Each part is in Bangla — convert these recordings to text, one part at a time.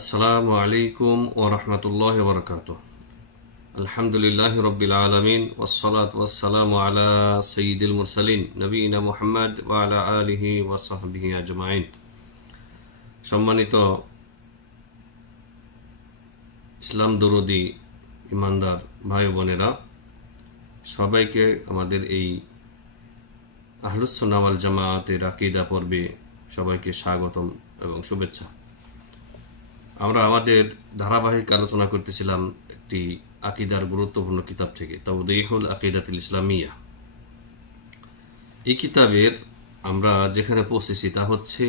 আসসালামু আলাইকুম ওয়া রাহমাতুল্লাহি ওয়া বারাকাতুহু। আলহামদুলিল্লাহি রাব্বিল আলামিন ওয়াসসালাতু ওয়াসসালামু আলা সাইয়্যিদিল মুরসালিন নবিয়িনা মুহাম্মদ ওয়া আলা আলিহি ওয়া সাহবিহি আজমাইন। সম্মানিত ইসলাম দরদি ইমানদার ভাই বোনেরা, সবাইকে আমাদের এই আহলুস সুন্নাহ ওয়াল জামাতের আকীদা পর্বে সবাইকে স্বাগতম এবং শুভেচ্ছা। আমরা আমাদের ধারাবাহিক আলোচনা করতেছিলাম একটি আকীদার গুরুত্বপূর্ণ কিতাব থেকে, তাওদীহুল আকীদাতুল ইসলামিয়া। এই কিতাবের আমরা যেখানে পৌঁছেছি তা হচ্ছে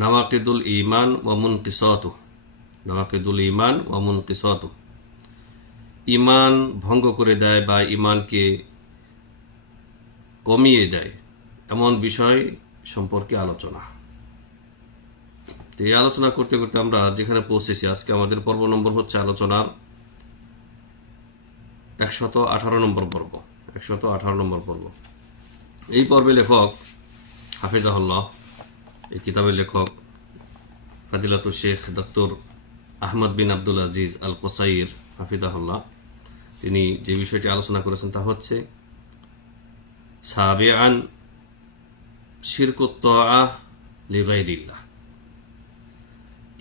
নাওয়াকিদুল ঈমান ওয়া মুনকিসাতু। নাওয়াকিদুল ঈমান ওয়া মুনকিসাতু, ঈমান ভঙ্গ করে দেয় বা ঈমানকে কমিয়ে দেয় এমন বিষয় সম্পর্কে আলোচনা। এই আলোচনা করতে করতে আমরা যেখানে পৌঁছেছি, আজকে আমাদের পর্ব নম্বর হচ্ছে আলোচনার 118 নম্বর পর্ব। 118 নম্বর পর্ব। এই পর্বে লেখক হাফিজাহুল্লাহ, এই কিতাবের লেখক ফাদিলাতুল শেখ ডক্টর আহমদ বিন আব্দুল আজিজ আল কোসাইর হাফিজাহুল্লাহ, তিনি যে বিষয়টি আলোচনা করেছেন তা হচ্ছে সাবিআন শিরকুত তাআহ লিগাইরিল্লাহ।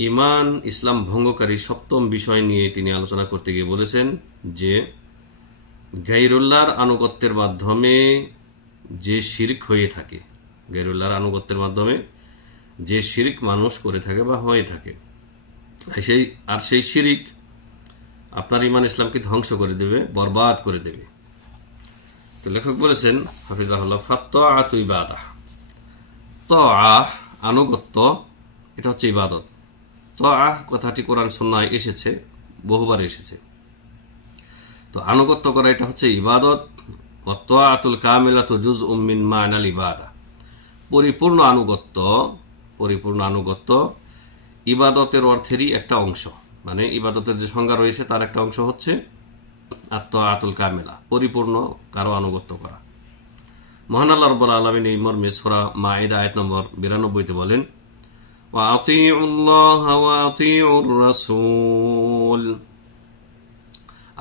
ঈমান ইসলাম ভঙ্গকারী সপ্তম বিষয় নিয়ে তিনি আলোচনা করতে গিয়ে বলেছেন যে গায়রুল্লাহর আনুগত্যের মাধ্যমে যে শিরক হয়ে থাকে, গায়রুল্লাহর আনুগত্যের মাধ্যমে যে শিরক মানুষ করে থাকে বা হয়ে থাকে, সেই শিরক আপনার ঈমান ইসলামকে ধ্বংস করে দেবে, বরবাদ করে দেবে। তো লেখক বলেছেন হাফিজাহুল্লাহ, ফাত্তাআতু ইবাদাহ। তাআহ আনুগত্য, এটা হচ্ছে ইবাদত। তাআহ কথাটি কোরআন সুন্নাহয় এসেছে, বহুবার এসেছে। তো আনুগত্য করা এটা হচ্ছে ইবাদত। ওয়া তাআতুল কামিলাতু জুজউম মিন মা'নাল ইবাদা। পরিপূর্ণ আনুগত্য ইবাদতের অর্থেরই একটা অংশ। মানে ইবাদতের যে সংজ্ঞা রয়েছে তার একটা অংশ হচ্ছে আত-তাআতুল কামিলা, পরিপূর্ণ কারো আনুগত্য করা। মহান আল্লাহ রাব্বুল আলামিন এই মর্মে সূরা মাঈদা আয়াত নম্বর 92-তে বলেন,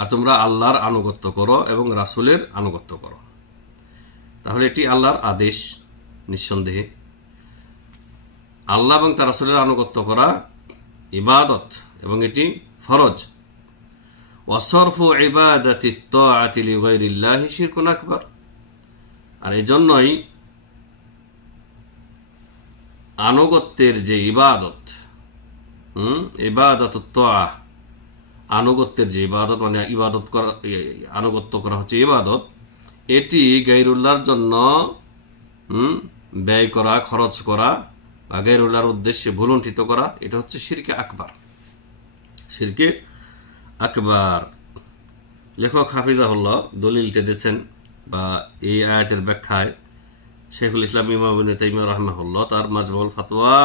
আর তোমরা আল্লাহর আনুগত্য করো এবং রাসূলের আনুগত্য করো। তাহলে এটি আল্লাহর আদেশ, নিঃসন্দেহে আল্লাহ এবং তার রাসূলের আনুগত্য করা ইবাদত এবং এটি ফরজ। ওয়াসরফু ইবাদাতিত তাআতি লিগাইরিল্লাহি শিরকুন আকবার। আর এজন্যই আনুগত্যের যে ইবাদত, ইবাদাতুত তাআহ, আনুগত্যের যে ইবাদত, মানে ইবাদত করা, আনুগত্য করা হচ্ছে ইবাদত, এটি গায়রুল্লাহর জন্য ব্যয় করা, খরচ করা বা গায়রুল্লাহর উদ্দেশ্যে ভুলুণ্ঠিত করা, এটা হচ্ছে শিরকে আকবার। শিরকে আকবার। লেখক হাফিজাহুল্লাহ দলিল টেনেছেন বা এই আয়াতের ব্যাখ্যায় শেখুল ইসলাম ইমাম ইবনে তাইমিয়া রাহিমাহুল্লাহ তার মাজমুল ফাতোয়া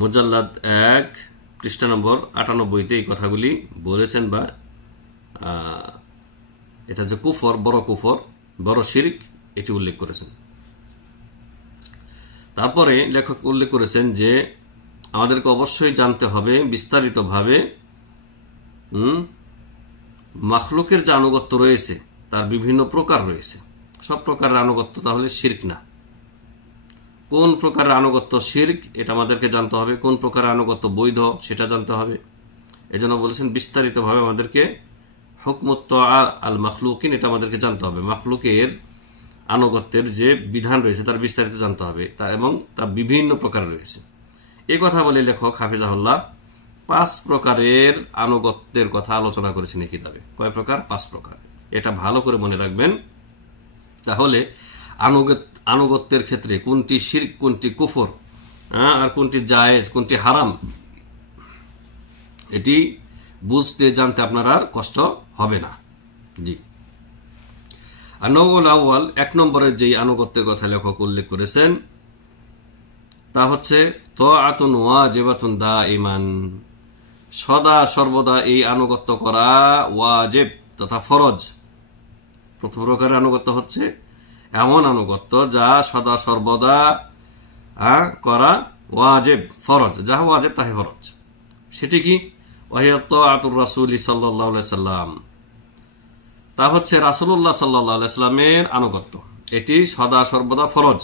মুজাল্লাদ 1 পৃষ্ঠা নম্বর 98-তে এই কথাগুলি বলেছেন। বা এটা যে কুফর, বড় শিরক, এটি উল্লেখ করেছেন। তারপরে লেখক উল্লেখ করেছেন যে আমাদেরকে অবশ্যই জানতে হবে বিস্তারিতভাবে মাখলুকের যে আনুগত্য রয়েছে তার বিভিন্ন প্রকার রয়েছে। সব প্রকারের আনুগত্য তাহলে শিরক না। কোন প্রকারের আনুগত্য শিরক এটা আমাদেরকে জানতে হবে, কোন প্রকারের আনুগত্য বৈধ সেটা জানতে হবে। এজন্য বলেছেন বিস্তারিতভাবে আমাদেরকে হুকমুত তাআ আল মাখলুকিন, এটা আমাদেরকে জানতে হবে। মাখলুকের আনুগত্যের যে বিধান রয়েছে তার বিস্তারিত জানতে হবে, এবং তা বিভিন্ন প্রকার রয়েছে। এই কথা বলে লেখক হাফিজাহুল্লাহ 5 প্রকারের আনুগত্যের কথা আলোচনা করেছেন এই কিতাবে। কয় প্রকার? 5 প্রকার। এটা ভালো করে মনে রাখবেন। তাহলে আনুগত্যের ক্ষেত্রে কোনটি শিরক, কোনটি কুফর, আর কোনটি জায়েজ, কোনটি হারাম, এটি বুঝতে জানতে আপনার আর কষ্ট হবে না। জি। আর নওয়াল আউয়াল 1 নম্বরের যেই আনুগত্যের কথা লেখক উল্লেখ করেছেন তা হচ্ছে তাআতুন ওয়াজিবাতুন দাইমান। সদা সর্বদা এই আনুগত্য করা ওয়াজিব তথা ফরজ। প্রথম প্রকারের আনুগত্য হচ্ছে এমন আনুগত্য যা সদা সর্বদা করা ওয়াজিব, ফরজ, যাহা ওয়াজিব তাহে ফরজ। সেটি কি? ওয়াহিয়া তাআতুর রাসূল সাল্লাল্লাহু আলাইহি সাল্লাম, তা হচ্ছে রাসূলুল্লাহ সাল্লাল্লাহু আলাইহি সাল্লামের আনুগত্য, এটি সদা সর্বদা ফরজ।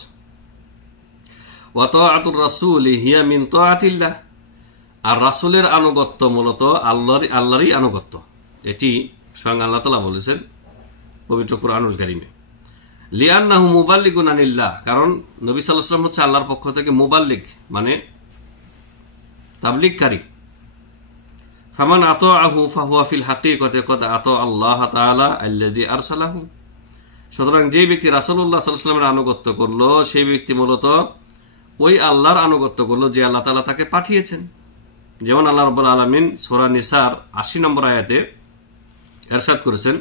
ওয়া তাআতুর রাসূল হিয়া মিন তাআতিল্লাহ, আর রাসূলের আনুগত্য মূলত আল্লাহরই আনুগত্য, এটি স্বয়ং আল্লাহ তাআলা বলেছেন পবিত্র কুরআনুল কারীমে। লিআন্নাহু মুবাল্লিগুন আনিল্লাহ, কারণ নবী সাল্লাল্লাহু আলাইহি ওয়াসাল্লাম হচ্ছে আল্লাহর পক্ষ থেকে মুবাল্লিগ, মানে তাবলীগকারী। ফামান আতাআহু ফাহুয়া ফিল হাকিকাতি ক্বাদ আতা আল্লাহ তাআলা আল্লাযী আরসালাহু, সুতরাং যে ব্যক্তি রাসূলুল্লাহ সাল্লাল্লাহু আলাইহি ওয়াসাল্লামের আনুগত্য করলো সেই ব্যক্তি মূলত ওই আল্লাহর আনুগত্য করলো যে আল্লাহ তাআলা তাকে পাঠিয়েছেন। যেমন আল্লাহ রাব্বুল আলামিন সূরা নিসার ৮০ নম্বর আয়াতে ইরশাদ করেছেন,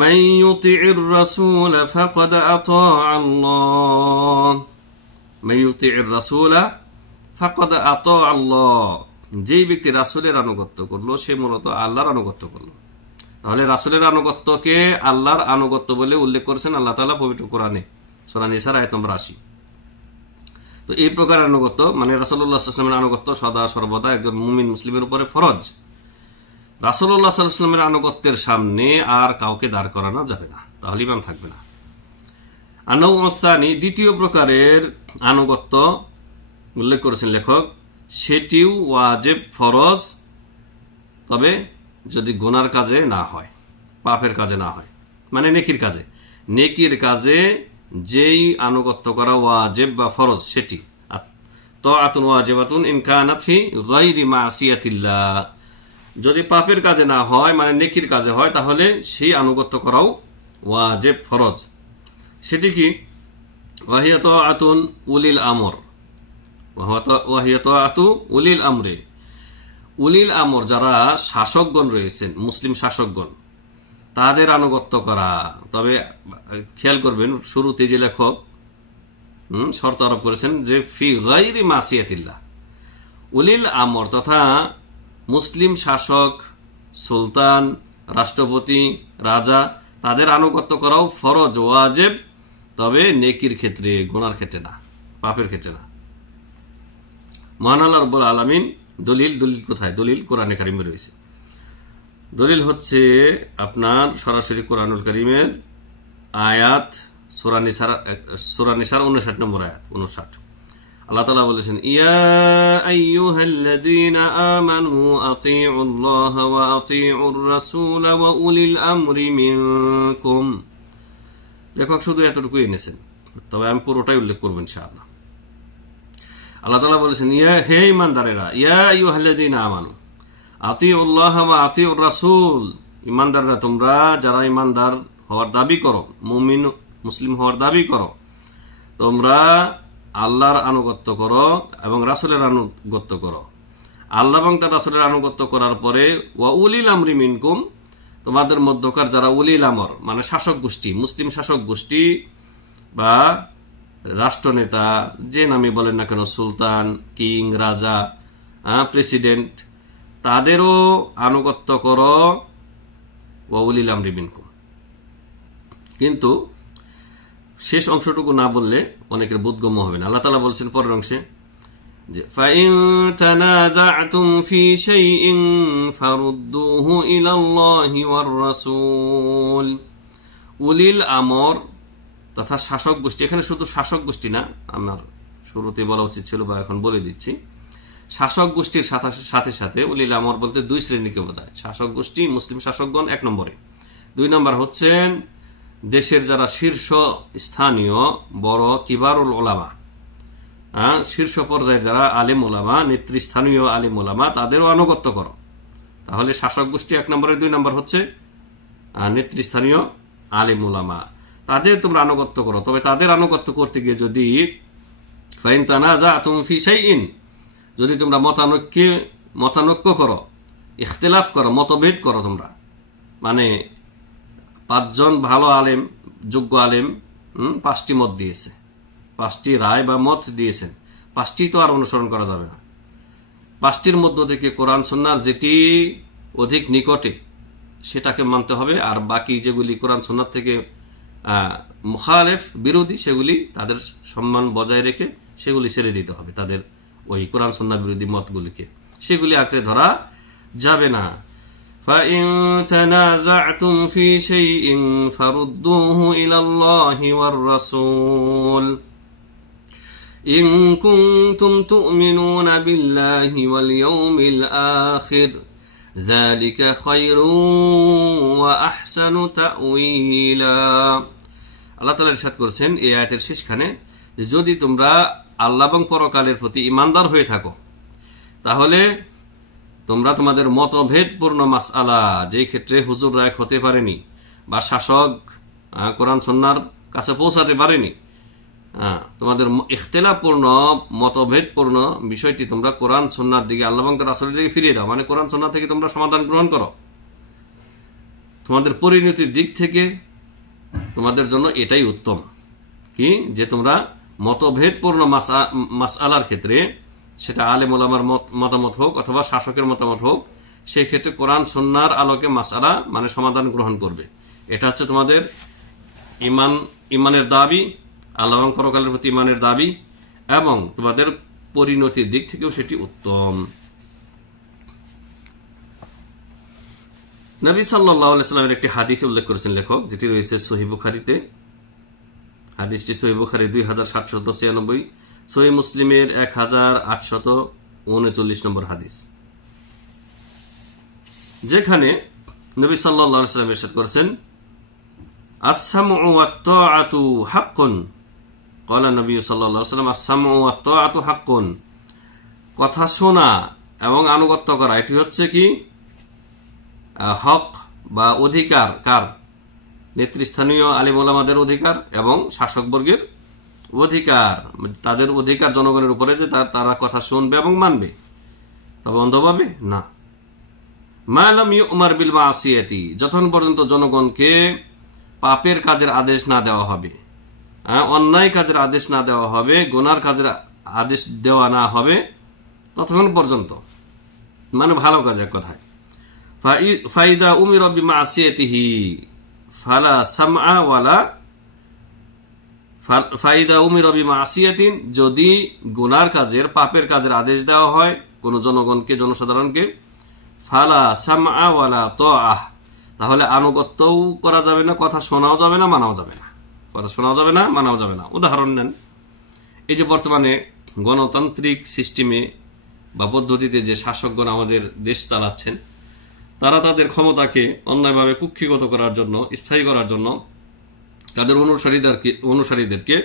মান ইউতি'র রাসূল ফাকাদ আতাআ আল্লাহ, মান ইউতি'র রাসূল ফাকাদ আতাআ আল্লাহ, যেই ব্যক্তি রাসূলের আনুগত্য করলো সে মূলত আল্লাহর আনুগত্য করলো। তাহলে রাসূলের আনুগত্যকে আল্লাহর আনুগত্য বলে উল্লেখ করেছেন আল্লাহ তাআলা পবিত্র কোরআনে সূরা নিসার আয়াত নম্বর ৮০। তো এই প্রকার আনুগত্য মানে রাসূলুল্লাহ সাল্লাল্লাহু আলাইহি ওয়াসাল্লামের আনুগত্য সদা সর্বদা একজন মুমিন মুসলিমের উপরে ফরজ। রাসূলুল্লাহ সাল্লাল্লাহু আলাইহি ওয়াসাল্লামের আনুগত্যের সামনে আর কাউকে দাঁড় করানো যাবে না, তাহলে ইমান থাকবে না। আনাউসানি, দ্বিতীয় প্রকারের আনুগত্য উল্লেখ করেছেন লেখক, সেটিও ওয়াজিব, ফরজ, তবে যদি গুনার কাজে না হয়, পাপের কাজে না হয়, মানে নেকির কাজে। নেকির কাজে যেই আনুগত্য করা ওয়াজিব বা ফরজ সেটি তাআতুন ওয়াজিবাতুন ইন কানাত ফি গায়রি মাসিয়াতিল্লাহ, যদি পাপের কাজে না হয় মানে নেকির কাজে হয় তাহলে সেই আনুগত্য করাও ওয়াজিব, ফরজ। সেটি কি? ওয়াহিয়া তাআতুন উলিল আমর, ওয়াহিয়া তাআতু উলিল আমরে, উলিল আমর যারা শাসকগণ রয়েছেন, মুসলিম শাসকগণ, তাদের আনুগত্য করা। তবে খেয়াল করবেন শুরুতে যে লেখক শর্ত আরোপ করেছেন যে ফি গায়রি মাসিয়াতিল্লাহ, উলিল আমর তথা মুসলিম শাসক, সুলতান, রাষ্ট্রপতি, রাজা, তাদের আনুগত্য করাও ফরজ, ওয়াজিব, তবে নেকির ক্ষেত্রে, গুনার ক্ষেত্রে না, পাপের ক্ষেত্রে না। মহান আল্লাহ রাব্বুল আলামিন দলিল কোথায়? দলিল কোরআনে কারিমে রয়েছে। দলিল হচ্ছে আপনার সরাসরি কোরআনুল কারীমের আয়াত সূরা নিসার 59 নম্বর আয়াত 59। আল্লাহ তাআলা বলেছেন, ইয়া আইয়ুহাল্লাযীনা আমানু আতিউল্লাহা ওয়া আতিউর রাসূল ওয়া উলিল আমরি মিনকুম। লেখক শুধু এতটুকু এনেছেন, তবে আমি পুরোটাই উল্লেখ করব ইনশাআল্লাহ। আল্লাহ তাআলা বলেছেন, ইয়া হে ঈমানদারেরা, ইয়া আইয়ুহাল্লাযীনা আমানু আতিউল্লাহ ওয়া আতিউর রাসূল, ঈমানদাররা তোমরা যারা ঈমানদার হওয়ার দাবি করো, মুমিন মুসলিম হওয়ার দাবি করো, তোমরা আল্লাহর আনুগত্য করো এবং রাসূলের আনুগত্য করো। আল্লাহ এবং তার রাসূলের আনুগত্য করার পরে ওয়া উলিল আমরি মিনকুম, তোমাদের মধ্যকার যারা উলিল আমর মানে শাসক গোষ্ঠী, মুসলিম শাসক গোষ্ঠী বা রাষ্ট্রনেতা, যে নামে বলেন না কেন, সুলতান, কিং, রাজা, প্রেসিডেন্ট, তাদেরও আনুগত্য করো ওয়া উলিল আমরি মিনকুম। কিন্তু শেষ অংশটুকু না বললে অনেকের বোধগম্য হবে না। আল্লাহ তাআলা বলছেন পরের অংশে যে ফাইন তানাযাতুম ফি শাইইন ফারুদ্দুহু ইলাল্লাহি ওয়ার রাসূল। উলিল আমর তথা শাসক গোষ্ঠী, এখানে শুধু শাসক গোষ্ঠী না, আমার শুরুতে বলা উচিত ছিল বা এখন বলে দিচ্ছি, শাসক গোষ্ঠীর সাথে সাথে উলিল আমর বলতে দুই শ্রেণীকে বোঝায়। শাসক গোষ্ঠী মুসলিম শাসকগণ এক নম্বরে, দুই নম্বর হচ্ছেন দেশের যারা শীর্ষ স্থানীয় বড় কিবারুল উলামা, শীর্ষ পর্যায়ের যারা আলেম উলামা, নেতৃস্থানীয় আলেম উলামা, তাদেরও আনুগত্য করো। তাহলে শাসক গোষ্ঠী এক নম্বরে, দুই নম্বর হচ্ছে নেতৃস্থানীয় আলেম উলামা, তাদের তোমরা আনুগত্য করো। তবে তাদের আনুগত্য করতে গিয়ে যদি ফাইন তানাযাতুম ফি শাইইন, যদি তোমরা মতানৈক্য করো, ইখতিলাফ করো, মতভেদ করো, তোমরা মানে পাঁচজন ভালো আলেম, যোগ্য আলেম 5টি মত দিয়েছে, 5টি রায় বা মত দিয়েছেন, 5টি তো আর অনুসরণ করা যাবে না। 5টির মধ্য থেকে কোরআন সুন্নাহর যেটি অধিক নিকটে সেটাকে মানতে হবে, আর বাকি যেগুলি কোরআন সুন্নাহ থেকে মুখালেফ, বিরোধী, সেগুলি তাদের সম্মান বজায় রেখে সেগুলি ছেড়ে দিতে হবে, তাদের ওই কোরআন সুন্নাহ বিরোধী মতগুলিকে সেগুলি আঁকড়ে ধরা যাবে না। فَإِن تَنَازَعْتُمْ فِي شَيْءٍ فَرُدُّوهُ إِلَى اللَّهِ وَالرَّسُولِ إِن كُنتُمْ تُؤْمِنُونَ بِاللَّهِ وَالْيَوْمِ الْآخِرِ ذَلِكَ خَيْرٌ وَأَحْسَنُ تَأْوِيلًا। আল্লাহ তাআলা ইরশাদ করেছেন এই আয়াতের শেষখানে যে যদি তোমরা আল্লাহ এবং পরকালের প্রতি ঈমানদার হয়ে থাকো তাহলে তোমরা তোমাদের মতভেদপূর্ণ মাসআলা, যে ক্ষেত্রে হুজুররা এক হতে পারেনি বা শাসক কোরআন সুন্নাহর কাছে পৌঁছাতে পারেনি, তোমাদের ইখতিলাফপূর্ণ মতভেদপূর্ণ বিষয়টি তোমরা কোরআন সুন্নাহর দিকে, আল্লাহ এবং তার রাসূলের দিকে ফিরিয়ে দাও, মানে কোরআন সুন্নাহ থেকে তোমরা সমাধান গ্রহণ করো। তোমাদের পরিণতির দিক থেকে তোমাদের জন্য এটাই উত্তম, কি যে তোমরা মতভেদপূর্ণ মাসআলার ক্ষেত্রে, সেটা আলেম ওলামার মতামত হোক অথবা শাসকের মতামত হোক, সেই ক্ষেত্রে কোরআন সুন্নাহর আলোকে মাসআলা মানে সমাধান গ্রহণ করবে। এটা হচ্ছে তোমাদের ইমানের দাবি, আল্লাহ এবং পরকালের প্রতি ইমানের দাবি, এবং তোমাদের পরিণতির দিক থেকেও সেটি উত্তম। নবী সাল্লাল্লাহু আলাইহি ওয়াসাল্লামের একটি হাদিসে উল্লেখ করেছেন লেখক, যেটি রয়েছে সহিহ বুখারীতে। হাদিসটি সহিহ বুখারী 2796, সহিহ মুসলিমের 1839 নম্বর হাদিস, যেখানে নবী সাল্লাল্লাহু আলাইহি ওয়াসাল্লাম ইরশাদ করেছেন আস-সামউ ওয়াত-তাআতু হাক্কুন। ক্বালা নবী সাল্লাল্লাহু আলাইহি ওয়াসাল্লাম আস-সামউ ওয়াত-তাআতু হাক্কুন। কথা শোনা এবং আনুগত্য করা এটি হচ্ছে কি হক বা অধিকার, কার? নেতৃস্থানীয় আলেম ওলামাদের অধিকার এবং শাসকবর্গের অধিকার। তাদের অধিকার জনগণের উপরে যে তারা কথা শুনবে এবং মানবে, তবে অন্ধভাবে না। মা লাম ইউমার বিল মাসিয়াতি, যতক্ষণ পর্যন্ত জনগণকে পাপের কাজের আদেশ না দেওয়া হবে, অন্যায় কাজের আদেশ না দেওয়া হবে, গুনার কাজের আদেশ দেওয়া না হবে, ততক্ষণ পর্যন্ত, মানে ভালো কাজ এক কথায়। ফাইদা উমিরা বিমাসিয়াতিহি ফালা সামআ ওয়ালা, ফাইদা উমিরা বিমাসিয়াতিন, যদি গুনার কাজের পাপের কাজের আদেশ দেওয়া হয় কোন জনগণকে, জনসাধারণকে, ফালা সামআ ওয়ালা তাআহ, তাহলে আনুগত্যও করা যাবে না, কথা শোনাও যাবে না, মানাও যাবে না, কথা শোনাও যাবে না, মানাও যাবে না। উদাহরণ নেন, এই যে বর্তমানে গণতান্ত্রিক সিস্টেমে বা পদ্ধতিতে যে শাসকগণ আমাদের দেশ চালাচ্ছেন, তারা তাদের ক্ষমতাকে অন্যায়ভাবে কুক্ষিগত করার জন্য, স্থায়ী করার জন্য তাদের অনুসারীদেরকে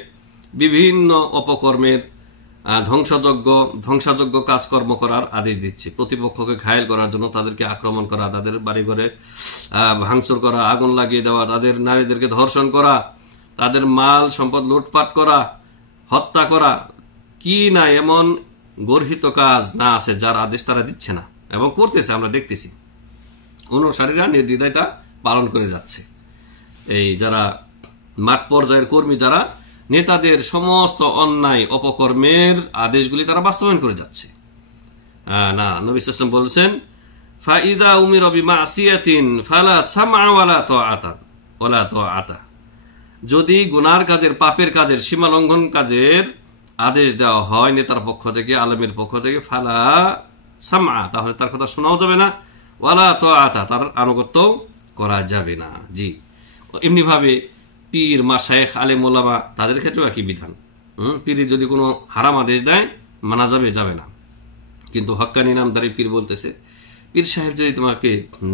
বিভিন্ন অপকর্মের ধ্বংসাযোগ্য কাজকর্ম করার আদেশ দিচ্ছে। প্রতিপক্ষকে ঘায়েল করার জন্য তাদেরকে আক্রমণ করা, তাদের বাড়িঘরে ভাঙচুর করা, আগুন লাগিয়ে দেওয়া, তাদের নারীদেরকে ধর্ষণ করা, তাদের মাল সম্পদ লুটপাট করা, হত্যা করা, কি না এমন গর্হিত কাজ না আছে যার আদেশ তারা দিচ্ছে না এবং করতেছে, আমরা দেখতেছি। অনুসারীরা নির্দ্বিধায় তা পালন করে যাচ্ছে। এই যারা মাঠ পর্যায়ের কর্মী, যারা নেতাদের সমস্ত অন্যায় অপকর্মের আদেশগুলি তারা বাস্তবায়ন করে যাচ্ছে না। নবী সাল্লাল্লাহু আলাইহি ওয়াসাল্লাম বলেছেন ফাইদা উমিরা বিমাসিয়াতিন ফালা সামআ ওয়ালা তাআতা, যদি গুনার কাজের, পাপের কাজের, সীমা লঙ্ঘন কাজের আদেশ দেওয়া হয় নেতার পক্ষ থেকে, আলেমের পক্ষ থেকে, ফালা সামআ, তাহলে তার কথা শোনাও যাবে না, ওয়ালা তাআতা, তার আনুগত্য করা যাবে না। জি, এমনি ভাবে পীর, মাশায়েখ, আলেম ওলামা, তাদের ক্ষেত্রেও একই বিধান। পীর যদি কোনো হারাম আদেশ দেয় মানা যাবে, যাবে না। কিন্তু হক্কানি নামধারী পীর বলতেছে, পীর সাহেব যদি তোমাকে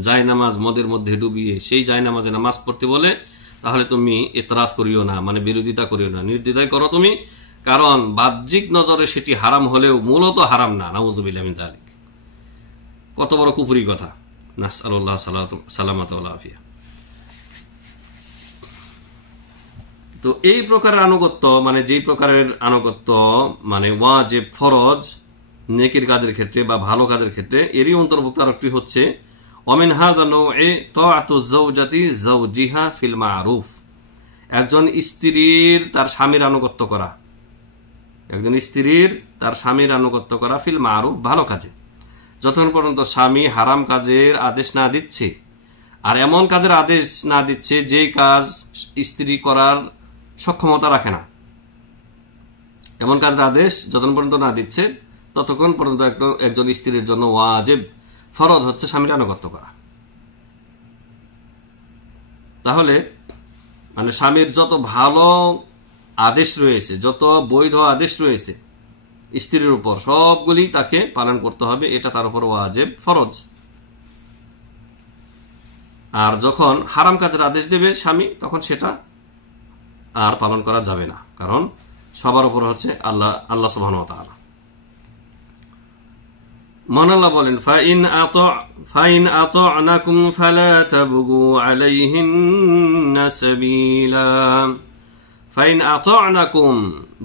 জায়নামাজ মদের মধ্যে ডুবিয়ে সেই জায়নামাজে নামাজ পড়তে বলে, তাহলে তুমি এতরাজ করিও না, মানে বিরোধিতা করিও না, নির্দ্বিধায় করো তুমি, কারণ বাহ্যিক নজরে সেটি হারাম হলেও মূলত হারাম না। নাউযুবিল্লাহি মিন যালিক। কত বড় কুফরি কথা! নাসআলুল্লাহ সালামাত ওয়াল আফিয়া। তো এই প্রকারের আনুগত্য, মানে যেই প্রকারের আনুগত্য মানে ওয়াজিব, ফরজ, নেকির কাজের ক্ষেত্রে বা ভালো কাজের ক্ষেত্রে, এরই অন্তর্ভুক্ত আরেকটি হচ্ছে ওমিন হাযা নওয়ে তাআতু যাওজাতি যাওজিহা ফিল মা'রুফ, একজন স্ত্রীর তার স্বামীর আনুগত্য করা, একজন স্ত্রীর তার স্বামীর আনুগত্য করা ফিল মা'রুফ, ভালো কাজে, যতক্ষণ পর্যন্ত স্বামী হারাম কাজের আদেশ না দিচ্ছে আর এমন কাজের আদেশ না দিচ্ছে যেই কাজ স্ত্রী করার সক্ষমতা রাখে না, এমন কাজের আদেশ যতক্ষণ পর্যন্ত না দিচ্ছে ততক্ষণ পর্যন্ত একজন স্ত্রীর জন্য ওয়াজিব, ফরজ হচ্ছে স্বামীর আনুগত্য করা। তাহলে মানে স্বামীর যত ভালো আদেশ রয়েছে, যত বৈধ আদেশ রয়েছে স্ত্রীর উপর, সবগুলি তাকে পালন করতে হবে, এটা তার উপর ওয়াজিব, ফরজ। আর যখন হারাম কাজের আদেশ দেবে স্বামী, তখন সেটা আর পালন করা যাবে না, কারণ সবার উপর হচ্ছে আল্লাহ সুবহানাহু ওয়া তাআলা। মহান আল্লাহ বলেন, ফাইন আতা'নাকুম ফালা তাবগু আলাইহিন্না সাবিলা। ফাইন আতা'নাকুম,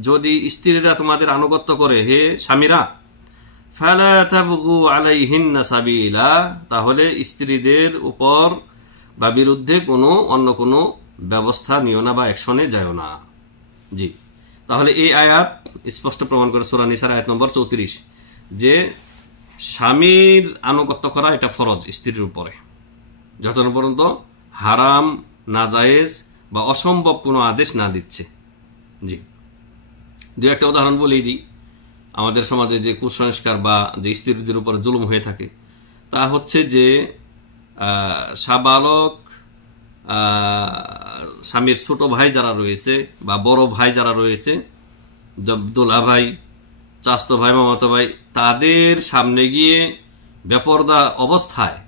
যদি স্ত্রীরা তোমাদের আনুগত্য করে হে স্বামীরা, ফালা তাবগু আলাইহিন্না সাবিলা, তাহলে স্ত্রীদের উপর বা বিরুদ্ধে অন্য কোনো ব্যবস্থা নিও না বা অ্যাকশনে যাও না। জি, তাহলে এই আয়াত স্পষ্ট প্রমাণ করে সূরা নিসার আয়াত নম্বর 34 যে স্বামীর আনুগত্য করা এটা ফরজ স্ত্রীর উপরে, যতক্ষণ পর্যন্ত হারাম, নাজায়েজ বা অসম্ভব কোনো আদেশ না দিচ্ছে। জি, দু একটা উদাহরণ বলেই দিই। আমাদের সমাজে যে কুসংস্কার বা যে স্ত্রীদের উপরে জুলুম হয়ে থাকে তা হচ্ছে যে সাবালক স্বামীর ছোট ভাই যারা রয়েছে বা বড় ভাই যারা রয়েছে, দোলা ভাই, চাচতো ভাই, মামাতো ভাই, তাদের সামনে গিয়ে বেপরদা অবস্থায়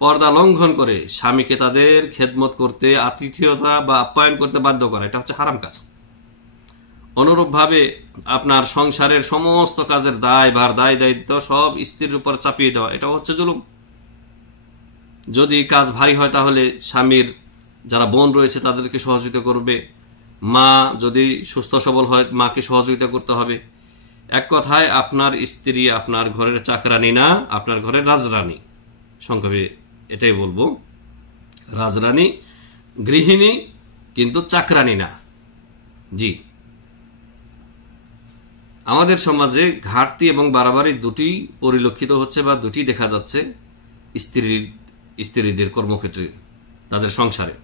পর্দা লঙ্ঘন করে স্বামীকে তাদের খেদমত করতে, আতিথেয়তা বা আপ্যায়ন করতে বাধ্য করা, এটা হচ্ছে হারাম কাজ। অনুরূপভাবে আপনার সংসারের সমস্ত কাজের দায়ভার, দায় দায়িত্ব সব স্ত্রীর উপর চাপিয়ে দেওয়া, এটা হচ্ছে জুলুম। যদি কাজ ভারী হয় তাহলে স্বামীর যারা বোন রয়েছে তাদেরকে সহযোগিতা করবে, মা যদি সুস্থ সবল হয় মাকে সহযোগিতা করতে হবে। এক কথায় আপনার স্ত্রী আপনার ঘরের চাকরানি না, আপনার ঘরের রাজরানী। সংক্ষেপে এটাই বলবো, রাজরানী, গৃহিণী, কিন্তু চাকরানি না। জি, আমাদের সমাজে ঘাটতি এবং বাড়াবাড়ি দুটি পরিলক্ষিত হচ্ছে বা দুটি দেখা যাচ্ছে স্ত্রীদের কর্মক্ষেত্রে, তাদের সংসারে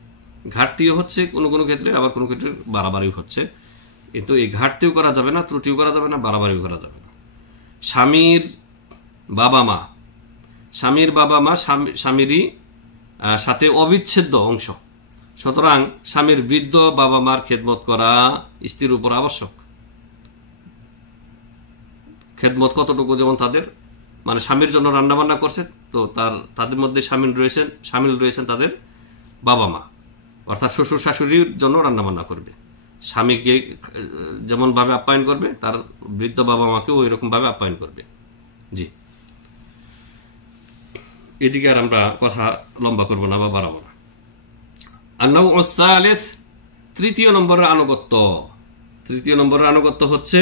ঘাটতিও হচ্ছে কোনো কোনো ক্ষেত্রে, আবার কোনো ক্ষেত্রে বাড়াবাড়িও হচ্ছে। কিন্তু এই ঘাটতিও করা যাবে না, ত্রুটিও করা যাবে না, বাড়াবাড়িও করা যাবে না। স্বামীর বাবা মা স্বামীরই সাথে অবিচ্ছেদ্য অংশ, সুতরাং স্বামীর বৃদ্ধ বাবা মার খেদমত করা স্ত্রীর উপর আবশ্যক। খেদমত কতটুকু, যেমন তাদের মানে স্বামীর জন্য রান্না বান্না করছে তো তাদের মধ্যে সামিল রয়েছেন তাদের বাবা মা, অর্থাৎ শ্বশুর শাশুড়ির জন্য রান্না বান্না করবে, স্বামীকে যেমন ভাবে আপ্যায়ন করবে তার বৃদ্ধ বাবা মাকেও ওই রকম ভাবে আপ্যায়ন করবে। জি, এদিকে আর আমরা কথা লম্বা করবো না বা বাড়াবো না। তৃতীয় নম্বরের আনুগত্য হচ্ছে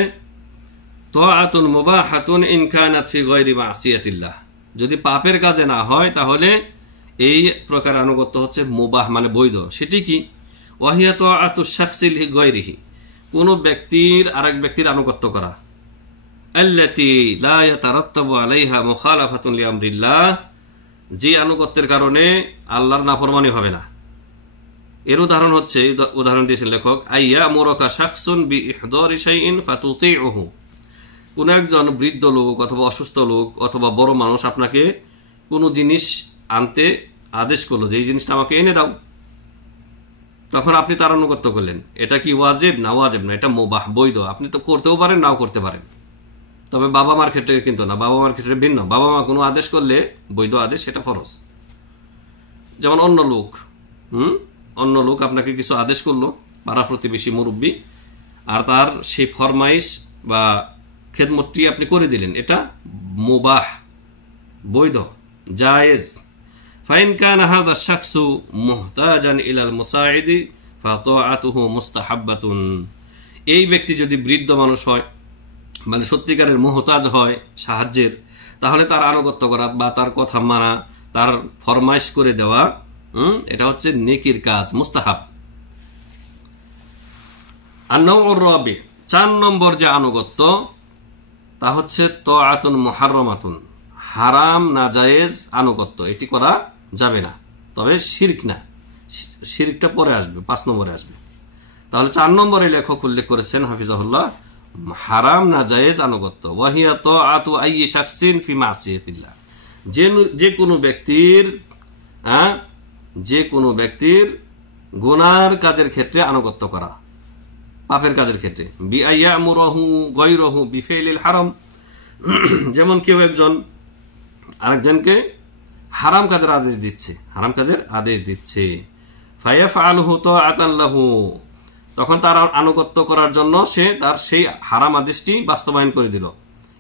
তাআতুন মুবাহাতুন ইন কানাত ফি গায়রি মাসিয়াতিল্লাহ। যদি পাপের কাজে না হয় তাহলে এই প্রকার আনুগত্য হচ্ছে মুবাহ, মানে বৈধ। সেটি কি? ওয়াহিয়া তাআতু শাখসি লিগায়রিহি, কোন ব্যক্তির আরেক ব্যক্তির আনুগত্য করা, আল্লাতী লা ইয়াতারাত্তাবু আলাইহা মুখালাফাতুন লিআমরিল্লাহ, যে আনুগত্যের কারণে আল্লাহর নাফরমানি হবে না। এর উদাহরণ হচ্ছে, উদাহরণ দিয়েছেন লেখক, আইয়া মুরাকা শাখসুন বিইহদারি শাইইন ফাতুতিউহু, কোন একজন বৃদ্ধ লোক অথবা অসুস্থ লোক অথবা বড় মানুষ আপনাকে কোনো জিনিস আনতে আদেশ করলো যে এই জিনিসটা আমাকে এনে দাও, তখন আপনি তার আনুগত্য করলেন। এটা কি ওয়াজিব? না, ওয়াজিব না, এটা মুবাহ, বৈধ। আপনি তো করতেও পারেন, নাও করতে পারেন। তবে বাবা মার ক্ষেত্রে কিন্তু না, বাবা মার ক্ষেত্রে ভিন্ন। বাবা মা কোনো আদেশ করলে বৈধ আদেশ, সেটা ফরজ। যেমন অন্য লোক আপনাকে কিছু আদেশ করলো, পাড়া প্রতিবেশী, মুরব্বী, আর তার সেই ফরমাইশ বা খেদমতটি আপনি করে দিলেন, এটা মুবাহ, বৈধ, জায়েজ। ফাইন কান হাযা শাখসু মুহতাজান ইলাল মুসাইদি ফাতাআতুহু মুস্তাহাব্বাতুন, এই ব্যক্তি যদি বৃদ্ধ মানুষ হয়, মানে সত্যিকারের মুহতাজ হয় সাহায্যের, তাহলে তার আনুগত্য করা বা তার কথা মানা, তার ফরমাইশ করে দেওয়া, এটা হচ্ছে নেকির কাজ, মুস্তাহাব। আন-নাউউর রাবি, 4 নম্বর যে আনুগত্য তা হচ্ছে তাআতুন মুহাররামাতুন, হারাম নাজায়েজ আনুগত্য, এটি করা যাবে না। তবে শিরক না, শিরকটা পরে আসবে, 5 নম্বরে আসবে। তাহলে 4 নম্বরে লেখক উল্লেখ করেছেন হাফিজাহুল্লাহ, হারাম না জায়েজ আনুগত্য। ওয়াহিয়া তাআতু আইয়ি শাখসিন ফি মাসিয়াতিল্লাহ, যে কোনো ব্যক্তির গুনার কাজের ক্ষেত্রে আনুগত্য করা, পাপের কাজের ক্ষেত্রে। বিআইয়ামুরহু গায়রহু বিফিলিল হারাম, যেমন কেউ একজন আরেকজনকে হারাম কাজের আদেশ দিচ্ছে, ফায়াফআলহু তাআতান লাহু, তখন তার আনুগত্য করার জন্য সে তার সেই হারাম আদেশটি বাস্তবায়ন করে দিল,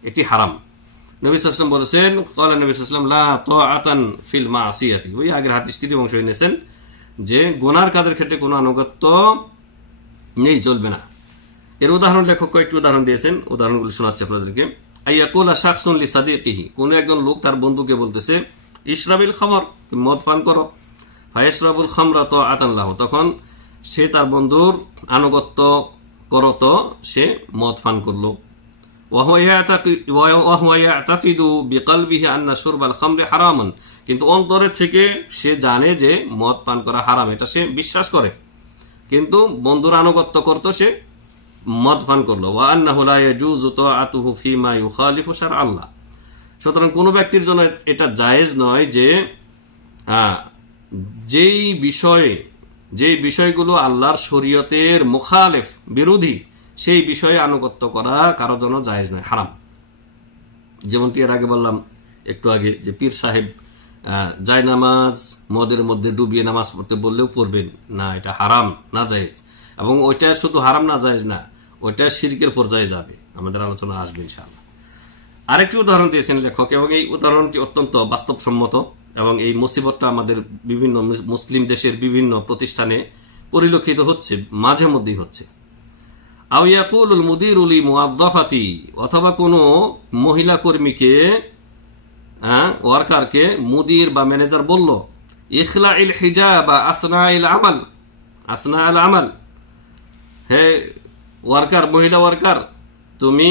এটি হারাম। নবী সাল্লাল্লাহু আলাইহি ওয়াসাল্লাম বলেছেন, ক্বালা নবী সাল্লাল্লাহু আলাইহি ওয়াসাল্লাম লা তাআতান ফিল মাসিয়াতি, ওই আগের হাদিসটির অংশ এনেছেন যে গুনার কাজের ক্ষেত্রে কোনো আনুগত্য নেই, চলবে না। এর উদাহরণ লেখক কয়েকটি উদাহরণ দিয়েছেন, উদাহরণগুলো শোনাচ্ছি আপনাদেরকে। আইয়াকুলা শাখসুন লিসাদিকিহি, কোন একজন লোক তার বন্ধুকে বলতেছে, ইশরাবিল খামর, মদ পান করো। ফায়াশরাবুল খামরা তাআতান লাহু, তখন সে তার বন্ধুর আনুগত্য করত, সে মদ পান করলো। ওয়াহুয়া ইয়াতাকিদু বিকলবিহি আন্না শুরবাল খামরি হারামান, কিন্তু অন্তরে থেকে সে জানে যে মদ পান করা হারাম, এটা সে বিশ্বাস করে, কিন্তু বন্ধুর আনুগত্য করত, সে মদ পান করলো। ওয়া আন্নাহু লা ইয়াজুযু তাআতুহু ফীমা ইউখালিফু শারআ আল্লাহ, সুতরাং কোনো ব্যক্তির জন্য এটা জায়েজ নয় যে যেই বিষয়গুলো আল্লাহর শরীয়তের মুখালিফ, বিরোধী, সেই বিষয়ে আনুগত্য করা কারোর জন্য জায়েজ নয়, হারাম। যেমনটি এর আগে বললাম একটু আগে, যে পীর সাহেব জায়নামাজ মদের মধ্যে ডুবিয়ে নামাজ পড়তে বললেও পড়বেন না, এটা হারাম, না জায়েজ। এবং ওইটা শুধু হারাম না জায়েজ না, ওইটা শিরকের পর্যায়ে যাবে, আমাদের আলোচনা আসবে ইনশাআল্লাহ। আরেকটি উদাহরণ দিয়েছেন লেখক, এবং এই উদাহরণটি অত্যন্ত বাস্তবসম্মত, এবং এই মুসিবতটা আমাদের বিভিন্ন মুসলিম দেশের বিভিন্ন প্রতিষ্ঠানে পরিলক্ষিত হচ্ছে, মাঝে মধ্যেই হচ্ছে। আও ইয়াকুলুল মুদিরুল লিমুয়াজ্জাফাতি, অথবা কোনো মহিলা কর্মীকে, ওয়ার্কারকে মুদির বা ম্যানেজার বলল, ইখলাইল হিজাব আসনাইল আমাল, হে ওয়ার্কার, মহিলা ওয়ার্কার, তুমি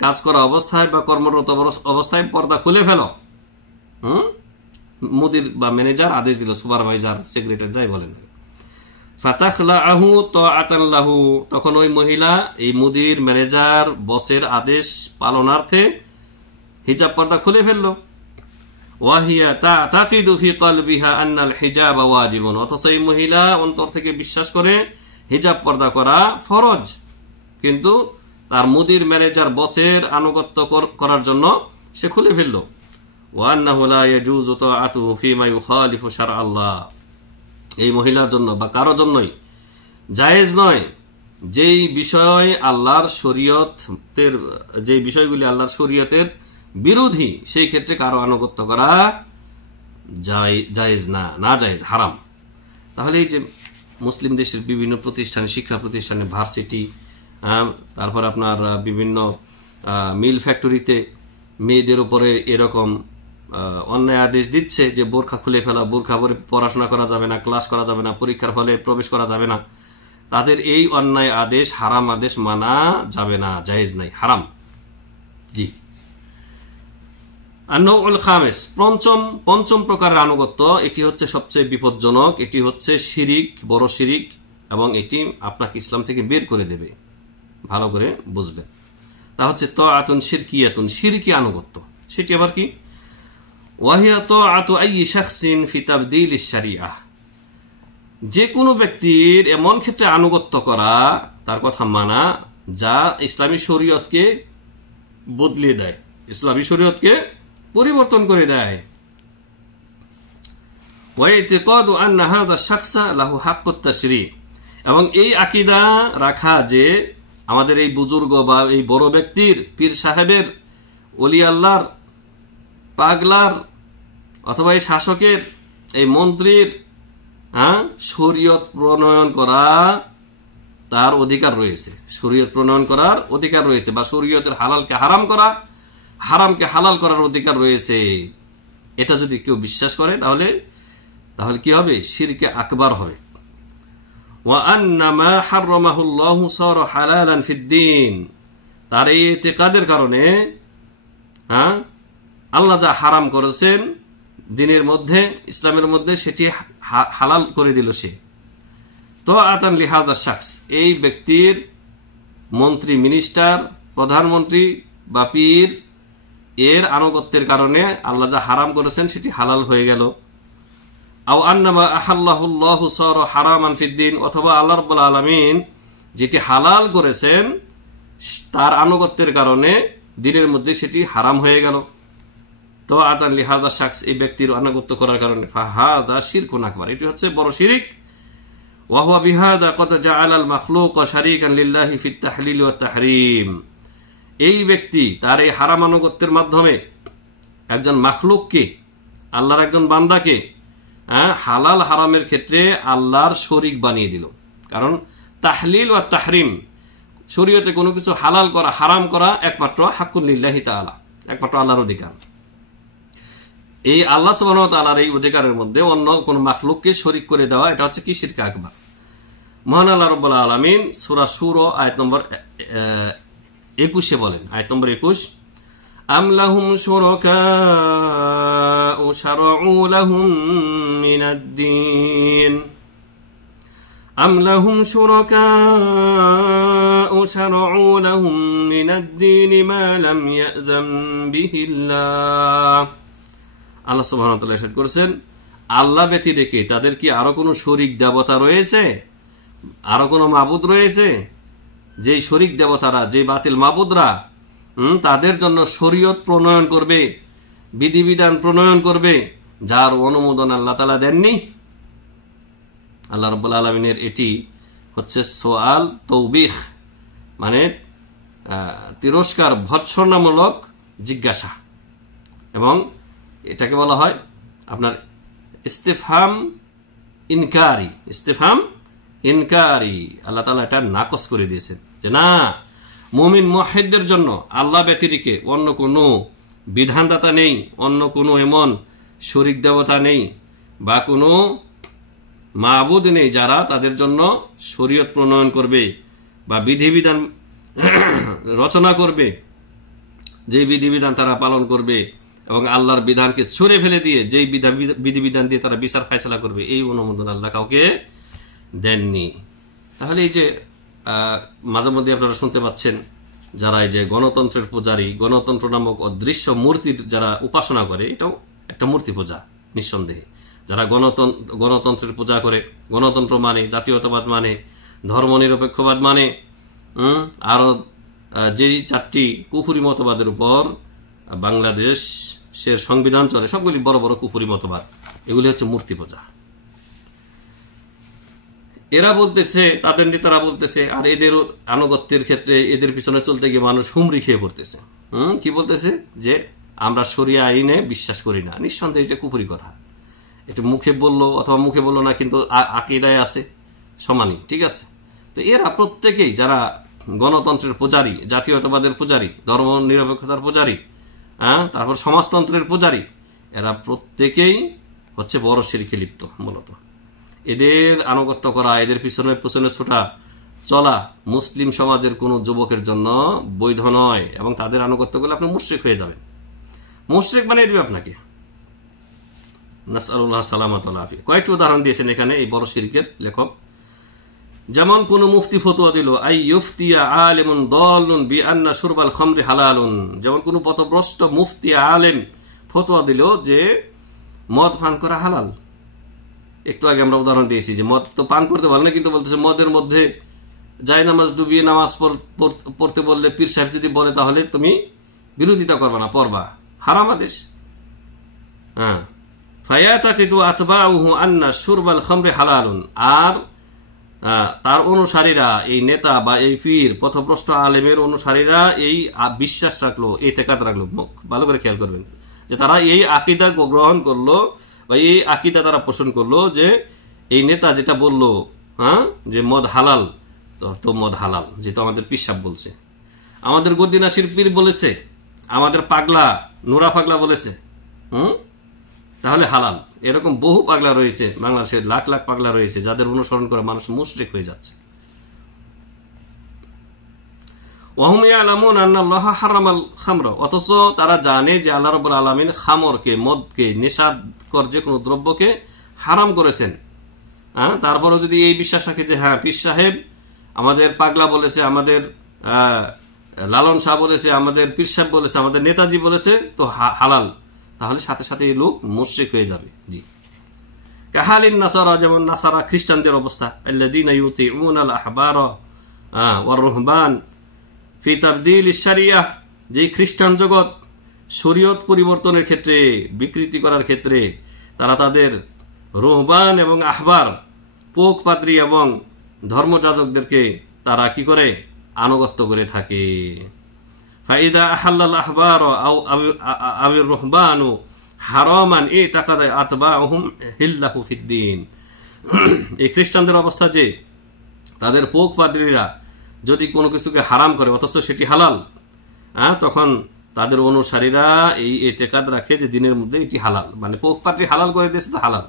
কাজ করা অবস্থায় বা কর্মরত অবস্থায় পর্দা খুলে ফেলো। মুদির বা ম্যানেজার আদেশ দিল, সুপারভাইজার, সেক্রেটারি, যাই বলেন। ফাতাখলাহু তাআতান লাহু, তখন ওই মহিলা এই মুদির, ম্যানেজার, বসের আদেশ পালনার্থে হিজাব, পর্দা খুলে ফেললো। ওয়াহিয়া তা'তাকিদু ফি কলবিহা আন্নাল হিজাব ওয়াজিবুন, অথচ এই মহিলা অন্তর থেকে বিশ্বাস করে হিজাব, পর্দা করা ফরজ, কিন্তু তার মুদির, ম্যানেজার, বসের আনুগত্য করার জন্য সে খুলে ফেললো। ওয়ান্নাহু লা ইয়াজুযু তাআতুহু ফীমা ইউখালিফু শারআ আল্লাহ, এই মহিলার জন্য বা কারো জন্যই জায়েজ নয় যেই বিষয় আল্লাহর শরীয়তের, যেই বিষয়গুলি আল্লাহর শরীয়তের বিরোধী, সেই ক্ষেত্রে কারো আনুগত্য করা জায়েজ না জায়েজ, হারাম। তাহলে এই যে মুসলিম দেশের বিভিন্ন প্রতিষ্ঠানে, শিক্ষা প্রতিষ্ঠানে, ভার্সিটি, তারপর আপনার বিভিন্ন মিল ফ্যাক্টরিতে মেয়েদের উপরে এরকম অন্যায় আদেশ দিচ্ছে যে বোরখা খুলে ফেলা, বোরখা পরে পড়াশোনা করা যাবে না, ক্লাস করা যাবে না, পরীক্ষার হলে প্রবেশ করা যাবে না, তাদের এই অন্যায় আদেশ, হারাম আদেশ মানা যাবে না, জায়েজ নাই, হারাম। জি। আন-নাউউল খামিস, পঞ্চম প্রকারের আনুগত্য, এটি হচ্ছে সবচেয়ে বিপজ্জনক, এটি হচ্ছে শিরিক, বড় শিরিক, এবং এটি আপনাকে ইসলাম থেকে বের করে দেবে, ভালো করে বুঝবেন। তা হচ্ছে তাআতুন শিরকিয়াতুন, শিরকি আনুগত্য। সেটি আবার কি? ওয়াহিয়া তাআতু আইয়ি শাখসিন ফি তাবদীলিশ শারিআহ, যে কোনো ব্যক্তির এমন ক্ষেত্রে আনুগত্য করা, তার কথা মানা, যা ইসলামী শরীয়তকে বদলে দেয়, ইসলামী শরীয়তকে পরিবর্তন করে দেয়। ওয়া ইতিকাদু আন্না হাযা শাখসা লাহু হাক্কুত তাশরী, এবং এই আকীদা রাখা যে আমাদের এই বুজুর্গ বা এই বড় ব্যক্তির, পীর সাহেবের, ওলি আল্লাহর, পাগলার, অথবা এই শাসকের, এই মন্ত্রীর শরীয়ত প্রণয়ন করা তার অধিকার রয়েছে, শরীয়ত প্রণয়ন করার অধিকার রয়েছে, বা শরীয়তের হালালকে হারাম করা, হারামকে হালাল করার অধিকার রয়েছে। এটা যদি কেউ বিশ্বাস করে তাহলে কি হবে? শিরকে আকবার হবে। ওয়া আন্না মা হারামাহুল্লাহু সারা হালালান ফিদ-দীন, তার এই ইতিকাদের কারণে আল্লাহ যা হারাম করেছেন দ্বীনের মধ্যে, ইসলামের মধ্যে, সেটি হালাল করে দিল সে। তাআতান লিহাযা শাখস, এই ব্যক্তির মন্ত্রী, মিনিস্টার, প্রধানমন্ত্রী বা পীর এর আনুগত্যের কারণে আল্লাহ যা হারাম করেছেন সেটি হালাল হয়ে গেল। আও আন্নামা আহাল্লাহুল্লাহু সারা হারামান ফিদ্দিন, অথবা আল্লাহ রাব্বুল আলামিন যেটি হালাল করেছেন তার আনুগত্যের কারণে দিনের মধ্যে সেটি হারাম হয়ে গেল। তো আতান লিহাদা শাখস, এই ব্যক্তির আনুগত্য করার কারণে ফাহাদা শিরকুন আকবার, এটি হচ্ছে বড় শিরিক। ওয়া হুয়া বিহাদা ক্বাদ জাআলাল মাখলুকা শারীকান লিল্লাহি ফিত তাহলিল ওয়াত তাহরীম, এই ব্যক্তি তার এই হারাম আনুগত্যের মাধ্যমে একজন মাখলুককে, আল্লাহর একজন বান্দাকে হালাল হারামের ক্ষেত্রে আল্লাহর শরীক বানিয়ে দিল। কারণ তাহলিল ওয়াত তাহরীম, শরীয়তে কোনো কিছু হালাল করা হারাম করা একমাত্র হাক্কুন লিল্লাহি তাআলা, একমাত্র আল্লাহর অধিকার। এই আল্লাহ সুবহানাহু ওয়া তাআলার এই অধিকারের মধ্যে অন্য কোন মাখলুককে শরীক করে দেওয়া, এটা হচ্ছে কি? শিরক আকবার। মহান আল্লাহ রাব্বুল আলামিন সূরা সূরা আয়াত নম্বর 21 বলেন, আয়াত নম্বর 21, আম লাহুম শুরাকাউ শারউ লাহুম মিনাদ-দীন, আম লাহুম শুরাকাউ শারউ লাহুম মিনাদ-দীন মা লাম ইয়াযাম বিহিল্লাহ। আল্লাহ সুবহানাহু ওয়া তাআলা ইরশাদ করেছেন, আল্লাহ ব্যতীত রেখে তাদের কি আরো কোনো শরীক দেবতা রয়েছে, আরো কোনো মাবুদ রয়েছে? যেই শরীক দেবতারা, যে বাতিল মাবুদরা তাদের জন্য শরীয়ত প্রণয়ন করবে, বিধিবিধান প্রণয়ন করবে, যার অনুমোদন আল্লাহ তাআলা দেননি। আল্লাহ রাব্বুল আলামিনের এটি হচ্ছে সোয়াল তৌবিখ, মানে তিরস্কার, ভৎসনামূলক জিজ্ঞাসা, এবং এটাকে বলা হয় আপনার ইস্তিফহাম ইনকারি, ইস্তিফহাম ইনকারি। আল্লাহ তাআলা এটা নাকচ করে দিয়েছেন যে না, মুমিন মুওয়াহ্হিদদের জন্য আল্লাহ ব্যতিরেকে অন্য কোনো বিধানদাতা নেই, অন্য কোনো এমন শরীক দেবতা নেই বা কোনো মাবুদ নেই যারা তাদের জন্য শরীয়ত প্রণয়ন করবে বা বিধিবিধান রচনা করবে, যে বিধিবিধান তারা পালন করবে এবং আল্লাহর বিধানকে ছুঁড়ে ফেলে দিয়ে যেই বিধিবিধান দিয়ে তারা বিচার ফায়সালা করবে, এই অনুমোদন আল্লাহ কাউকে দেননি। তাহলে এই যে মাঝে মধ্যে আপনারা শুনতে পাচ্ছেন যারা এই যে গণতন্ত্রের পূজারী, গণতন্ত্র নামক অদৃশ্য মূর্তির যারা উপাসনা করে, এটাও একটা মূর্তি পূজা নিঃসন্দেহে। যারা গণতন্ত্রের পূজা করে, গণতন্ত্র মানে, জাতীয়তাবাদ মানে, ধর্মনিরপেক্ষবাদ মানে, আরো যেই 4টি কুফরি মতবাদের উপর বাংলাদেশের সংবিধান চলে, সবগুলি বড় বড় কুফরি মতবাদ, এগুলি হচ্ছে মূর্তি পূজা। এরা বলতেছে, তাদের নেতারা বলতেছে, আর এদের আনুগত্যের ক্ষেত্রে এদের পিছনে চলতে গিয়ে মানুষ হুমড়ি খেয়ে পড়তেছে। কি বলতেছে? যে আমরা শরিয়া আইনে বিশ্বাস করি না। নিঃসন্দেহে এটা কুফরি কথা। এটা মুখে বললো অথবা মুখে বললো না, কিন্তু আকীদায় আছে সমানই, ঠিক আছে? তো এরা প্রত্যেকেই যারা গণতন্ত্রের পূজারী, জাতীয়তাবাদের পূজারী, ধর্ম নিরপেক্ষতার পূজারী, তারপর সমাজতন্ত্রের পূজারী, এরা প্রত্যেকেই হচ্ছে বড় শিরকে লিপ্ত। মূলত এদের আনুগত্য করা, এদের পিছনে পিছনে ছোটা চলা মুসলিম সমাজের কোন যুবকের জন্য বৈধ নয়, এবং তাদের আনুগত্য করলে আপনি মুশরিক হয়ে যাবেন। মুশরিক বানিয়ে দিবে আপনাকে। নাসআলুল্লাহ সালামাত ওয়াল আফিয়া। কয়েকটি উদাহরণ দিয়েছেন এখানে এই বড় শিরকের লেখক। যেমন কোন মুফতি ফতোয়া দিল, আই ইফতিয়া আলিমুন দাল্লুন বিআন্না শুরবাল খামরি হালালুন, যেমন কোন পথভ্রষ্ট মুফতি আলেম ফতোয়া দিল যে মদ পান করা হালাল। একটু আগে আমরা উদাহরণ দিয়েছি যে মদ তো পান করতে পারে না, কিন্তু বলতেছে মদের মধ্যে যাই নামাজ ডুবিয়ে নামাজ পড়তে বললে পীর সাহেব যদি বলে তাহলে তুমি বিরোধিতা করবে না, পড়বা, হারাম আদেশ। হ্যাঁ, ফায়াতাকিদু আতবাউহু আন্না শুরবাল খামরি হালালুন, আর তার অনুসারীরা, এই নেতা বা এই পীর পথভ্রষ্ট আলেমের অনুসারীরা এই বিশ্বাস রাখলো, এই তেকাত রাখলো, ভালো করে খেয়াল করবেন, যে তারা এই আকীদা গ্রহণ করলো বা এই আকীদা তারা পোষণ করলো যে এই নেতা যেটা বললো, যে মদ হালাল, তো মদ হালাল, যেহেতু আমাদের পীর সাহেব বলছে, আমাদের গদ্দিনাসির পীর বলেছে, আমাদের পাগলা নুরা পাগলা বলেছে, তাহলে হালাল। এরকম বহু পাগলা রয়েছে বাংলাদেশের, লাখ লাখ পাগলা রয়েছে যাদের অনুসরণ করে মানুষ মুশরিক হয়ে যাচ্ছে। ওয়াহুম ইয়ালামুন আন্নাল্লাহ হারামাল খামর, অথচ তারা জানে যে আল্লাহ রাব্বুল আলামিন খামরকে, মদকে, নেশাকর যে কোনো দ্রব্যকে হারাম করেছেন। তারপরে যদি এই বিশ্বাস রাখে যে হ্যাঁ পীর সাহেব, আমাদের পাগলা বলেছে, আমাদের লালন শাহ বলেছে, আমাদের পীর সাহেব বলেছে, আমাদের নেতাজি বলেছে, তো হালাল, তাহলে সাথে সাথে এই লোক মুশরিক হয়ে যাবে। জি, কাহালিন নাসারা, যেমন নাসারা খ্রিস্টানদের অবস্থা, আল্লাযীনা ইউতিউনাল আহবারা ওয়ার রুহবান ফি তাবদীলিশ শারিয়াহ, যে খ্রিস্টান জগৎ শরীয়ত পরিবর্তনের ক্ষেত্রে, বিকৃতি করার ক্ষেত্রে তারা তাদের রুহবান এবং আহবার, পোক পাদ্রী এবং ধর্মযাজকদেরকে তারা কি করে, আনুগত্য করে থাকে। ফাইদা আহাল্লাল আহবার আও রুহবানু হারামান ইতাকাদা আতবাউহুম হিল্লাহু ফিদ্দীন, এই খ্রিস্টানদের অবস্থা যে তাদের পোক পাদ্রীরা যদি কোনো কিছুকে হারাম করে অথচ সেটি হালাল, তখন তাদের অনুসারীরা এই ইতিকাদ রাখে যে দিনের মধ্যে এটি হালাল, মানে পোক পাদ্রী হালাল করে দিয়েছে তো হালাল।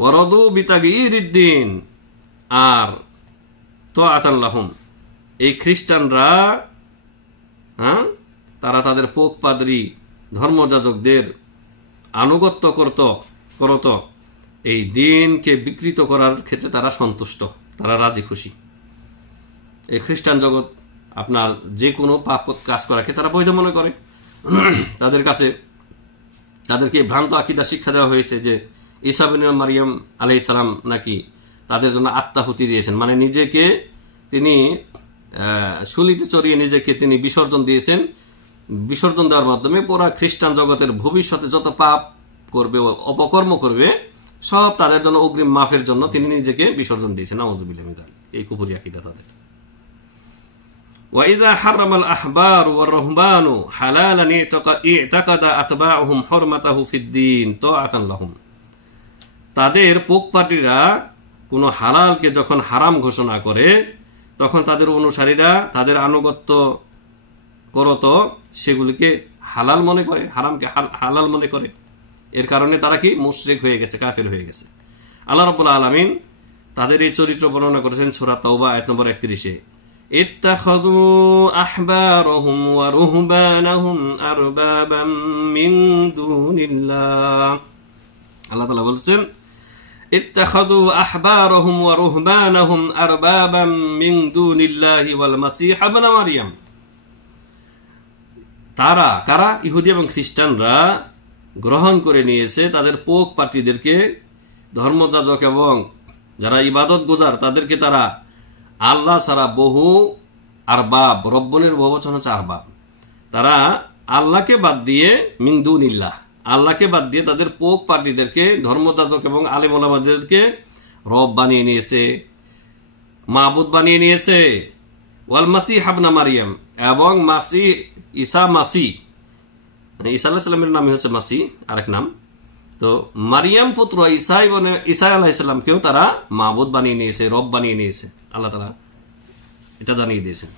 ওয়ারাদু বিতাগয়িরিদ্দিন, আর তাআতান লাহুম, এই খ্রিস্টানরা তারা তাদের পোক পাদ্রী ধর্মযাজকদের আনুগত্য করত, এই দিনকে বিকৃত করার ক্ষেত্রে তারা সন্তুষ্ট, তারা রাজি খুশি। এই খ্রিস্টান জগৎ আপনার যে কোনো পাপ কাজ করাকে তারা বৈধ মনে করে। তাদের কাছে তাদেরকে ভ্রান্ত আকীদা শিক্ষা দেওয়া হয়েছে যে ঈসা বিন মারিয়াম আলাইহিস সালাম নাকি তাদের জন্য আত্মাহুতি দিয়েছেন, মানে নিজেকে তিনি শুলিতে চড়িয়ে নিজেকে তিনি বিসর্জন দিয়েছেন। বিসর্জন দেওয়ার মাধ্যমে পুরা খ্রিস্টান জগতের ভবিষ্যতে যত পাপ করবে, অপকর্ম করবে, সব তাদের জন্য অগ্রিম মাফের জন্য তিনি নিজেকে বিসর্জন দিয়েছেন। নাউযুবিল্লাহি মিন যালিক, এই কুফরি আকীদা তাদের। وإذا حرم الأحبار والرهبان حلالا اعتقد أتباعهم حرمته في الدين طاعة لهم, তাদের পোকপাটিরা কোনো হালালকে যখন হারাম ঘোষণা করে তখন তাদের অনুসারীরা তাদের আনুগত্য করত সেগুলিকে হালাল মনে করে, হারামকে হালাল মনে করে। এর কারণে তারা কি মুশরিক হয়ে গেছে, কাফের হয়ে গেছে। আল্লাহ রাব্বুল আলামিন তাদের এই চরিত্র বর্ণনা করেছেন সূরা তাওবা আয়াত নম্বর 31-এ, ইত্তাখাযু আহবারহুম ওয়া রুহবানাহুম আরবাবাম মিন দুনিল্লাহ। আল্লাহ তাআলা বলেন ইত্তাখাযু আহবারহুম ওয়া রুহবানাহুম আরবাবাম মিন দুনিল্লাহি ওয়াল মাসীহ ইবনে মারইয়াম। তারা কারা? ইহুদি এবং খ্রিস্টানরা গ্রহণ করে নিয়েছে তাদের পোক পাত্রীদেরকে, ধর্মযাজক এবং যারা ইবাদত গুজার তাদেরকে তারা আল্লাহ ছাড়া বহু আরবাব, রব্বনের বহুবচন হচ্ছে আরবাব, তারা আল্লাহকে বাদ দিয়ে মিন দুনিল্লাহ, আল্লাহকে বাদ দিয়ে তাদের পোক পাত্রীদেরকে, ধর্মযাজক এবং আলেম ওলামাদেরকে রব বানিয়ে নিয়েছে, মাবুদ বানিয়ে নিয়েছে। ওয়াল মাসীহ ইবনে মারইয়াম, এবং মাসীহ ঈসা, মাসীহ ঈসা আলাইহিস সালামের নামই হচ্ছে মাসীহ, আরেক নাম। তো মারিয়াম পুত্র ঈসা আলাইহিস সালামকেও তারা মাবুদ বানিয়ে নিয়েছে, রব বানিয়ে নিয়েছে। আল্লাহ তাআলা এটা জানিয়ে দিয়েছেন।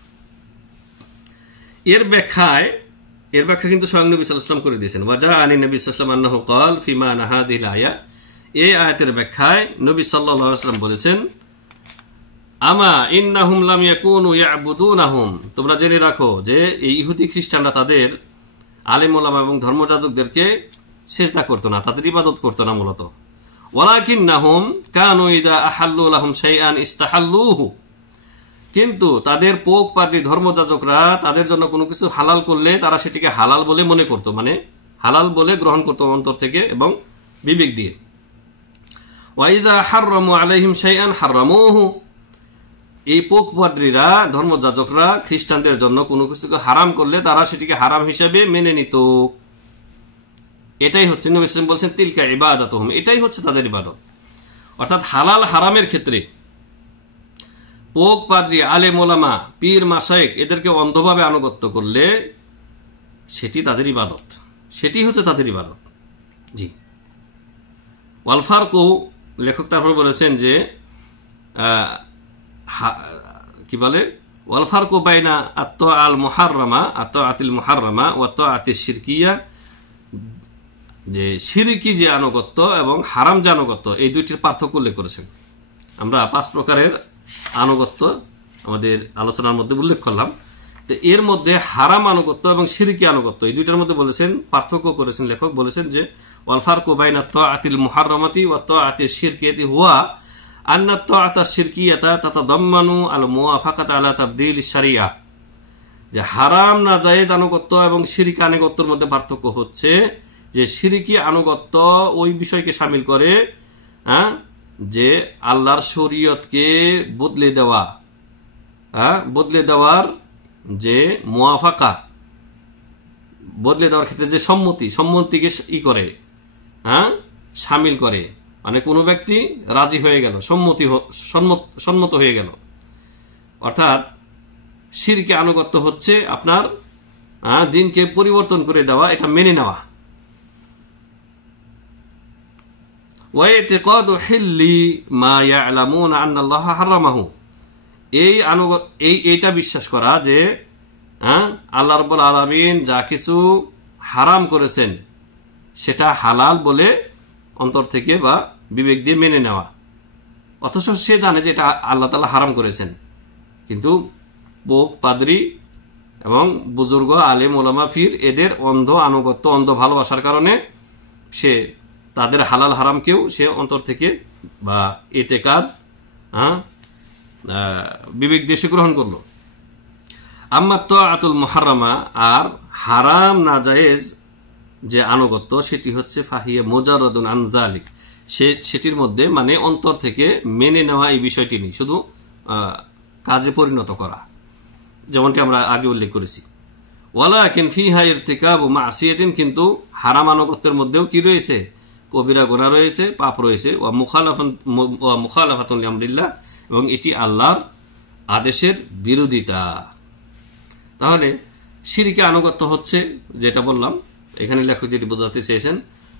এর ব্যাখ্যা কিন্তু স্বয়ং নবী সাল্লাল্লাহু আলাইহি ওয়াসাল্লাম করে দিয়েছেন। ওয়াজা আনি নবী সাল্লাল্লাহু আলাইহি ওয়াসাল্লাম আন্নাহু ক্বাল ফি মা'না হাযিহিল আয়া, এই আয়াতের ব্যাখ্যায় নবী সাল্লাল্লাহু আলাইহি ওয়াসাল্লাম বলেছেন, আমা ইন্নাহুম লাম ইয়াকুনু ইয়াবুদুনাহুম, তোমরা জেনে রাখো যে এই ইহুদি খ্রিস্টানরা তাদের আলেম ওলামা এবং ধর্মযাজকদেরকে সিজদা করতো না, তাদের ইবাদত করতো না মূলত। ওয়ালাকিন্নাহুম কানু ইযা আহাল্লু লাহুম শাইআন ইস্তাহাল্লুহু, কিন্তু তাদের পোক পাদ্রী ধর্মযাজকরা তাদের জন্য কোনো কিছু হালাল করলে তারা সেটিকে হালাল বলে মনে করত, মানে হালাল বলে গ্রহণ করত অন্তর থেকে এবং বিবেক দিয়ে। ওয়া ইযা হাররামু আলাইহিম শাইআন হাররামুহু, এই পোক পাদ্রীরা ধর্মযাজকরা খ্রিস্টানদের জন্য কোনো কিছুকে হারাম করলে তারা সেটিকে হারাম হিসেবে মেনে নিত। এটাই হচ্ছে নবী সাল্লাল্লাহু আলাইহি ওয়াসাল্লাম বলেছেন তিলকা ইবাদাতুহুম, এটাই হচ্ছে তাদের ইবাদত। অর্থাৎ হালাল হারামের ক্ষেত্রে পোক পাদ্রী, আলেম ওলামা, পীর মাশায়েখ এদেরকে অন্ধভাবে আনুগত্য করলে সেটি তাদের ইবাদত, সেটি হচ্ছে তাদের ইবাদত। জি, ওয়াল ফারকু, লেখক তারপর বলেছেন যে কি বলে, ওয়াল ফারকু বাইনা আত-তাআল মুহাররামা আত-তাআতিল মুহাররামা ওয়া তাআতিশ শিরকিয়া, যে শিরকি যে আনুগত্য এবং হারাম যে আনুগত্য, এই দুইটির পার্থক্য উল্লেখ করেছেন। আমরা 5 প্রকারের আনুগত্য আমাদের আলোচনার মধ্যে উল্লেখ করলাম। তো এর মধ্যে হারাম আনুগত্য এবং শিরকি আনুগত্য, এই দুইটার মধ্যে বলেছেন, পার্থক্য করেছেন লেখক, বলেছেন যে ওয়াল ফারকু বাইনা আত-তাআতিল মুহাররামাতি ওয়া তাআতিশ শিরকিয়াতি হুয়া আন্না তাআতা শিরকিয়াতা তাতাদাম্মানু আল মুওয়াফাকাতা আলা তাবদীল আশ-শারিয়া, যে হারাম নাজায়েজ আনুগত্য এবং শিরকি আনুগত্যের মধ্যে পার্থক্য হচ্ছে যে শিরকি আনুগত্য ওই বিষয়কে শামিল করে যে আল্লাহর শরীয়তকে বদলে দেওয়া, বদলে দেওয়ার যে মুওয়াফাকা, বদলে দেওয়ার ক্ষেত্রে যে সম্মতিকে করে শামিল করে, মানে কোনো ব্যক্তি রাজি হয়ে গেল, সম্মত হয়ে গেল। অর্থাৎ শিরকে আনুগত্য হচ্ছে আপনার দিনকে পরিবর্তন করে দেওয়া, এটা মেনে নেওয়া। ওয়াইতিকাদু হিল্লি মা ইয়ালামুনা আন্নাল্লাহা হারামাহু, এইটা বিশ্বাস করা যে আল্লাহ রাব্বুল আলামিন যা কিছু হারাম করেছেন সেটা হালাল বলে অন্তর থেকে বা বিবেক দিয়ে মেনে নেওয়া, অথচ সে জানে যে এটা আল্লাহ তাআলা হারাম করেছেন, কিন্তু পোপ, পাদ্রী এবং বুজুর্গ, আলেম, ওলামা, ফির এদের অন্ধ আনুগত্য, অন্ধ ভালোবাসার কারণে সে তাদের হালাল হারামকেও সে অন্তর থেকে বা ইতিকাদ বিবেক দিয়ে সে গ্রহণ করলো। আম্মা তাআতুল মুহাররামা, আর হারাম নাজায়েজ যে আনুগত্য সেটি হচ্ছে ফাহিয়া মুজাররাদুন আন যালিক, সেটির মধ্যে মানে অন্তর থেকে মেনে নেওয়া এই বিষয়টি নেই, শুধু কাজে পরিণত করা, যেমনটি আমরা আগে উল্লেখ করেছি। ওয়ালাকিন ফিহা ইরতিকাবু মাসিয়াতিন, কিন্তু হারাম আনুগত্যের মধ্যেও কি রয়েছে? কবিরা গুনাহ রয়েছে, পাপ রয়েছে। ওয়া মুখালাফাতুন লিআমরিল্লাহ, এবং এটি আল্লাহর আদেশের বিরোধিতা। তাহলে শিরকে আনুগত্য হচ্ছে, যেটা বললাম এখানে লেখক যেটি বোঝাতে চেয়েছেন,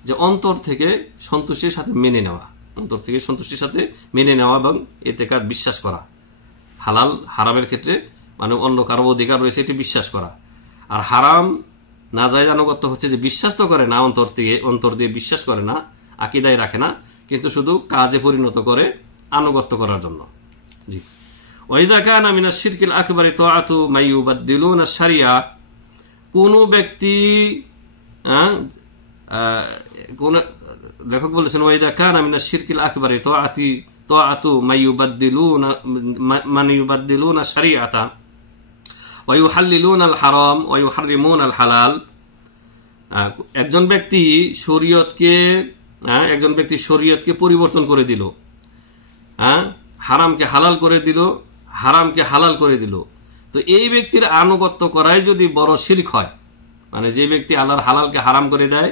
যে অন্তর থেকে সন্তুষ্টির সাথে মেনে নেওয়া, অন্তর থেকে সন্তুষ্টির সাথে মেনে নেওয়া এবং ইতিকাদ বিশ্বাস করা, হালাল হারামের ক্ষেত্রে মানে অন্য কারো অধিকার রয়েছে এটি বিশ্বাস করা। আর হারাম নাজায়েজ আনুগত্য হচ্ছে যে বিশ্বাস তো করে না, অন্তর দিয়ে বিশ্বাস করে না, আকীদায় রাখে না, কিন্তু শুধু কাজে পরিণত করে আনুগত্য করার জন্য। জি। ওয়াইদা কানা মিনাশ শিরকিল আকবারি তাআতু মান ইউবাদদিলুনা আশ-শারিয়া, কোন ব্যক্তি কোন লেখক বলেছেন ওয়াইদা কানা মিনাশ শিরকিল আকবারি তাআতু মান ইউবাদদিলুনা আশ-শারিআতা ওয়া ইউহাল্লিলুনা আল-হারাম ওয়া ইউহাররিমুনা আল-হালাল, একজন ব্যক্তি শরীয়তকে পরিবর্তন করে দিল, হারামকে হালাল করে দিল, হারামকে হালাল করে দিল, তো এই ব্যক্তির আনুগত্য করাই যদি বড় শিরক হয়, মানে যে ব্যক্তি আল্লাহর হালালকে হারাম করে দেয়,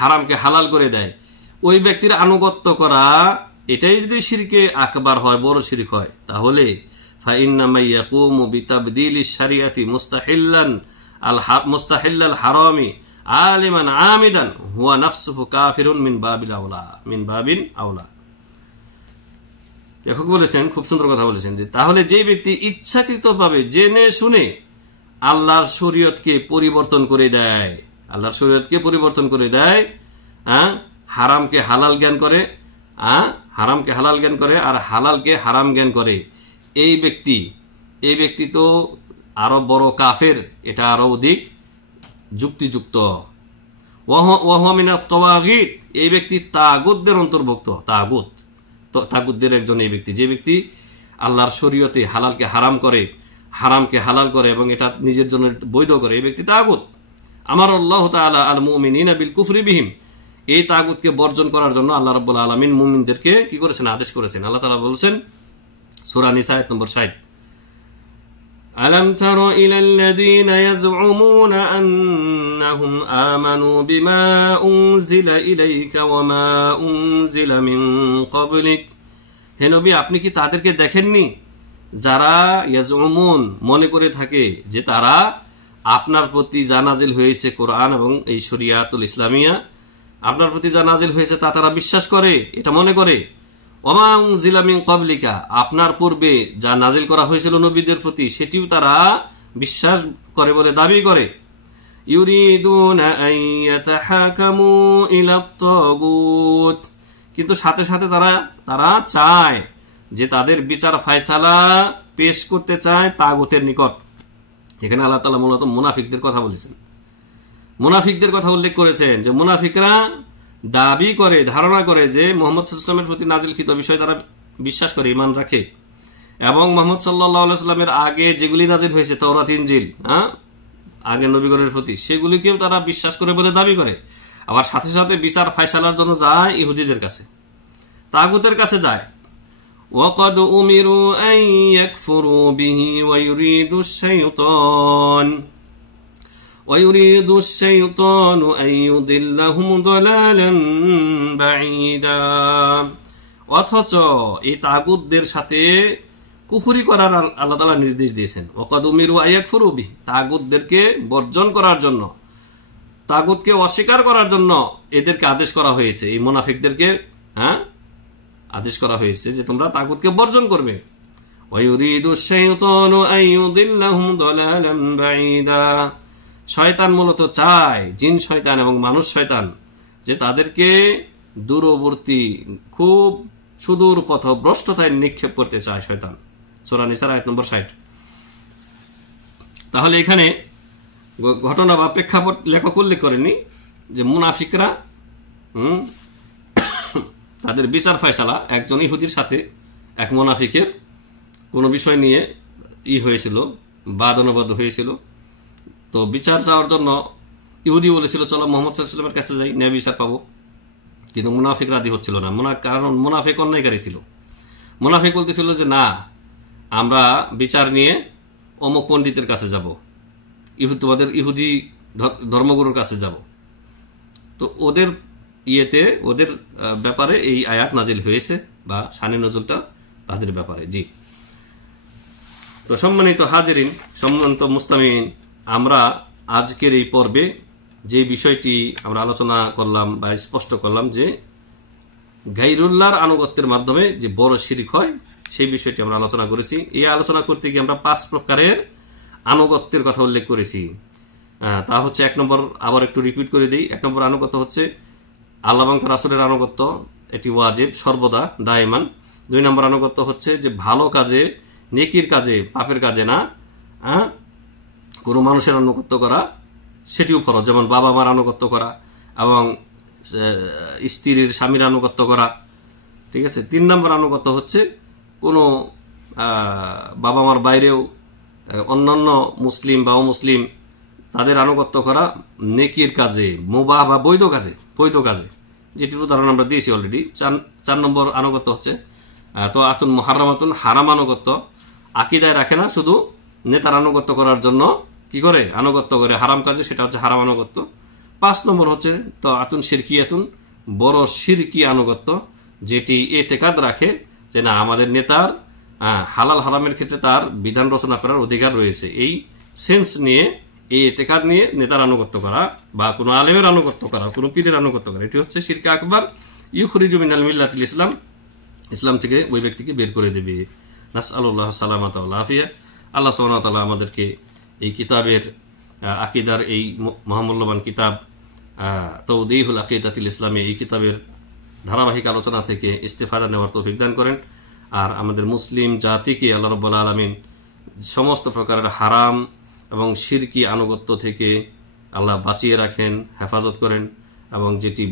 হারামকে হালাল করে দেয়, ওই ব্যক্তির আনুগত্য করা এটাই যদি শিরকে আকবার হয়, বড় শিরক হয়, তাহলে ফাইন্নামা ইয়াকুমু বিতাবদীলিশ শারিয়াতি মুস্তাহিল্লাল হারামি আলিমান আমিদান হুয়া নাফসুহু কাফিরুন মিন বাবিন আওলা। লেখক বলেছেন, খুব সুন্দর কথা বলেছেন, যে তাহলে যে ব্যক্তি ইচ্ছাকৃতভাবে জেনে শুনে আল্লাহর শরীয়তকে পরিবর্তন করে দেয়, আল্লাহর শরীয়তকে পরিবর্তন করে দেয়, হারামকে হালাল জ্ঞান করে, হারামকে হালাল জ্ঞান করে আর হালালকে হারাম জ্ঞান করে, এই ব্যক্তি তো আরো বড় কাফের, এটা আরো অধিক যুক্তিযুক্ত। ওয়াহুয়া মিনাত তাওয়াগীত, এই ব্যক্তি তাগুতদের অন্তর্ভুক্ত, তাগুতদের একজন এই ব্যক্তি, যে ব্যক্তি আল্লাহর শরীয়তে হালালকে হারাম করে, হারামকে হালাল করে এবং এটা নিজের জন্য বৈধ করে, এই ব্যক্তি তাগুত। আমার আল্লাহ তাআলা আল মুমিনিনা বিল কুফরি বিহিম, এই তাগুতকে বর্জন করার জন্য আল্লাহ রাব্বুল আলামিন মুমিনদেরকে কি করেছেন? আদেশ করেছেন। আল্লাহ তাআলা বলেছেন সূরা নিসা আয়াত নম্বর 60, আলাম তারা ইলাল্লাযীনা ইয়াজউমুনা আন্নাহুম আমানু বিমা উনজিলা ইলাইকা ওয়া মা উনজিলা মিন ক্বাবলিক, হে নবী আপনি কি তাদেরকে দেখেননি যারা ইয়াজউমুন মনে করে থাকে যে তারা আপনার প্রতি যা নাজিল হয়েছে কোরআন এবং এই শরিয়াতুল ইসলামিয়া, আপনার প্রতি যা নাজিল হয়েছে তা তারা বিশ্বাস করে, এটা মনে করে। ওমা উনজিলা মিন ক্বাবলিকা, আপনার পূর্বে যা নাজিল করা হয়েছিল নবীদের প্রতি সেটিও তারা বিশ্বাস করে বলে দাবি করে। ইউরিদুনা আন ইয়াতাহাকামু ইলাত তাগুত, কিন্তু সাথে সাথে তারা চায় যে তাদের বিচার ফায়সালা পেশ করতে চায় তাগুতের নিকট। এখানে আল্লাহ তাআলা মূলত মুনাফিকদের কথা বলেছেন, মুনাফিকদের কথা উল্লেখ করেছেন, যে মুনাফিকরা দাবি করে, ধারণা করে যে মুহাম্মদ সাল্লাল্লাহু আলাইহি ওয়াসাল্লামের প্রতি নাজিলকৃত বিষয় তারা বিশ্বাস করে, ঈমান রাখে, এবং মুহাম্মদ সাল্লাল্লাহু আলাইহি সাল্লামের আগে যেগুলি নাজিল হয়েছে তাওরাত ইনজিল, আগে নবীগণের প্রতি, সেগুলিকেও তারা বিশ্বাস করে বলে দাবি করে। আবার সাথে সাথে বিচার ফায়সালার জন্য যায় ইহুদিদের কাছে, তাগুতের কাছে যায়। وقد أمروا أن يكفروا به ويريد الشيطان أن يضلهم ضلالا بعيدا। অথচ এই তাগুতদের সাথে কুফরি করার আল্লাহ তাআলা নির্দেশ দিয়েছেন। ওয়াকাদ উমিরু আইয়াকফুরু বিহি, তাগুতদেরকে বর্জন করার জন্য, তাগুতকে অস্বীকার করার জন্য এদেরকে আদেশ করা হয়েছে, এই মুনাফিকদেরকে আদেশ করা হয়েছে যে তোমরা তাগুতকে বর্জন করবে। ওয়ায়ুরিদু শাইতানু আইয়ুদিল্লাহুম দালালাম বাঈদা, শয়তান মূলত চায়, জিন শয়তান এবং মানুষ শয়তান, যে তাদেরকে দূরবর্তী খুব সুদূর পথভ্রষ্টতায় নিক্ষেপ করতে চায় শয়তান। সূরা নিসার আয়াত নম্বর 60। তাহলে এখানে ঘটনা বা প্রেক্ষাপট লেখক উল্লেখ করেননি যে মুনাফিকরা তাদের বিচার ফয়সালা, একজন ইহুদির সাথে এক মুনাফিকের কোনো বিষয় নিয়ে হয়েছিল, বাদ অনুবাদ হয়েছিল। তো বিচার চাওয়ার জন্য ইহুদি বলেছিল চলো মুহাম্মদ সাল্লাল্লাহু আলাইহি ওয়াসাল্লামের কাছে যাই, ন্যায় বিচার পাবো। কিন্তু মুনাফিক রাজি হচ্ছিল না, কারণ মুনাফিক অন্যায়কারী ছিল। মুনাফিক বলতেছিল যে না, আমরা বিচার নিয়ে অমুক পণ্ডিতের কাছে যাব, তোমাদের ইহুদি ধর্মগুরুর কাছে যাব। তো ওদের ওদের ব্যাপারে এই আয়াত নাজিল হয়েছে, বা শানে নজুলটা তাদের ব্যাপারে। জি, তো সম্মানিত হাজিরিন, সম্মানিত মুসলিমিন, আমরা আজকের এই পর্বে যে বিষয়টি আমরা আলোচনা করলাম বা স্পষ্ট করলাম যে গায়রুল্লাহর আনুগত্যের মাধ্যমে যে বড় শিরক হয়, সেই বিষয়টি আমরা আলোচনা করেছি। এই আলোচনা করতে গিয়ে আমরা 5 প্রকারের আনুগত্যের কথা উল্লেখ করেছি। তা হচ্ছে 1 নম্বর, আবার একটু রিপিট করে দিই। 1 নম্বর আনুগত্য হচ্ছে আল্লাহ এবং তার রাসূলের আনুগত্য, এটি ওয়াজিব সর্বদা দায়মান। 2 নম্বর আনুগত্য হচ্ছে যে ভালো কাজে, নেকির কাজে, পাপের কাজে না, কোনো মানুষের আনুগত্য করা, সেটিও ফরজ, যেমন বাবা মার আনুগত্য করা এবং স্ত্রীর স্বামীর আনুগত্য করা। ঠিক আছে। 3 নম্বর আনুগত্য হচ্ছে কোনো বাবা মার বাইরেও অন্যান্য মুসলিম বা অমুসলিম তাদের আনুগত্য করা নেকির কাজে, মুবাহ বা বৈধ কাজে, যেটির উদাহরণ আমরা দিয়েছি অলরেডি। 4 নম্বর আনুগত্য হচ্ছে তো আতুন মুহাররামাতুন, হারাম আনুগত্য, আকীদায় রাখে না, শুধু নেতার আনুগত্য করার জন্য কি করে আনুগত্য করে হারাম কাজে, সেটা হচ্ছে হারাম আনুগত্য। 5 নম্বর হচ্ছে তো আতুন শিরকিয়াতুন, বড় শিরকি আনুগত্য, যেটি ইতিকাদ রাখে যে না, আমাদের নেতার হালাল হারামের ক্ষেত্রে তার বিধান রচনা করার অধিকার রয়েছে। এই সেন্স নিয়ে, এই ইতিকাদ নিয়ে নেতার আনুগত্য করা বা কোনো আলেমের আনুগত্য করা, কোনো পীরের আনুগত্য করা, এটি হচ্ছে শিরকে আকবার। ইউখরিজু মিনাল মিল্লাতিল ইসলাম, ইসলাম থেকে ওই ব্যক্তিকে বের করে দেবে। নাসআলুল্লাহ সালামাত ওয়াল আফিয়া। আল্লাহ সুবহানাহু ওয়া তাআলা আমাদেরকে এই কিতাবের, আকীদার এই মহামূল্যবান কিতাব তাওদীহুল আকীদাতিল ইসলামী, এই কিতাবের ধারাবাহিক আলোচনা থেকে ইস্তেফাদা নেওয়ার তৌফিক দান করেন। আর আমাদের মুসলিম জাতিকে আল্লাহ রাব্বুল আলামিন সমস্ত প্রকারের হারাম এবং শিরকি আনুগত্য থেকে আল্লাহ বাঁচিয়ে রাখেন, হেফাজত করেন, এবং যেটি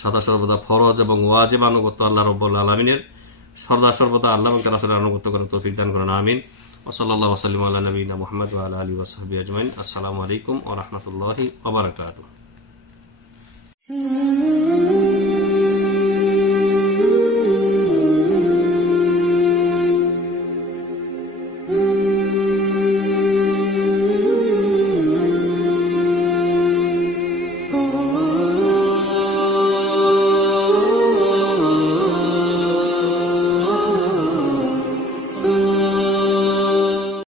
সদা সর্বদা ফরজ এবং ওয়াজিব আনুগত্য আল্লাহ রাব্বুল আলামিনের, সদা সর্বদা আল্লাহ এবং তার রাসূলের আনুগত্য করার তৌফিক দান করেন। আমিন। ওয়া সাল্লাল্লাহু ওয়া সাল্লাম আলা নবিয়িনা মুহাম্মদ ওয়া আলা আলিহি ওয়া সাহবিহি আজমাইন। আসসালামু আলাইকুম ওয়া রাহমাতুল্লাহি ওয়া বারাকাতুহু।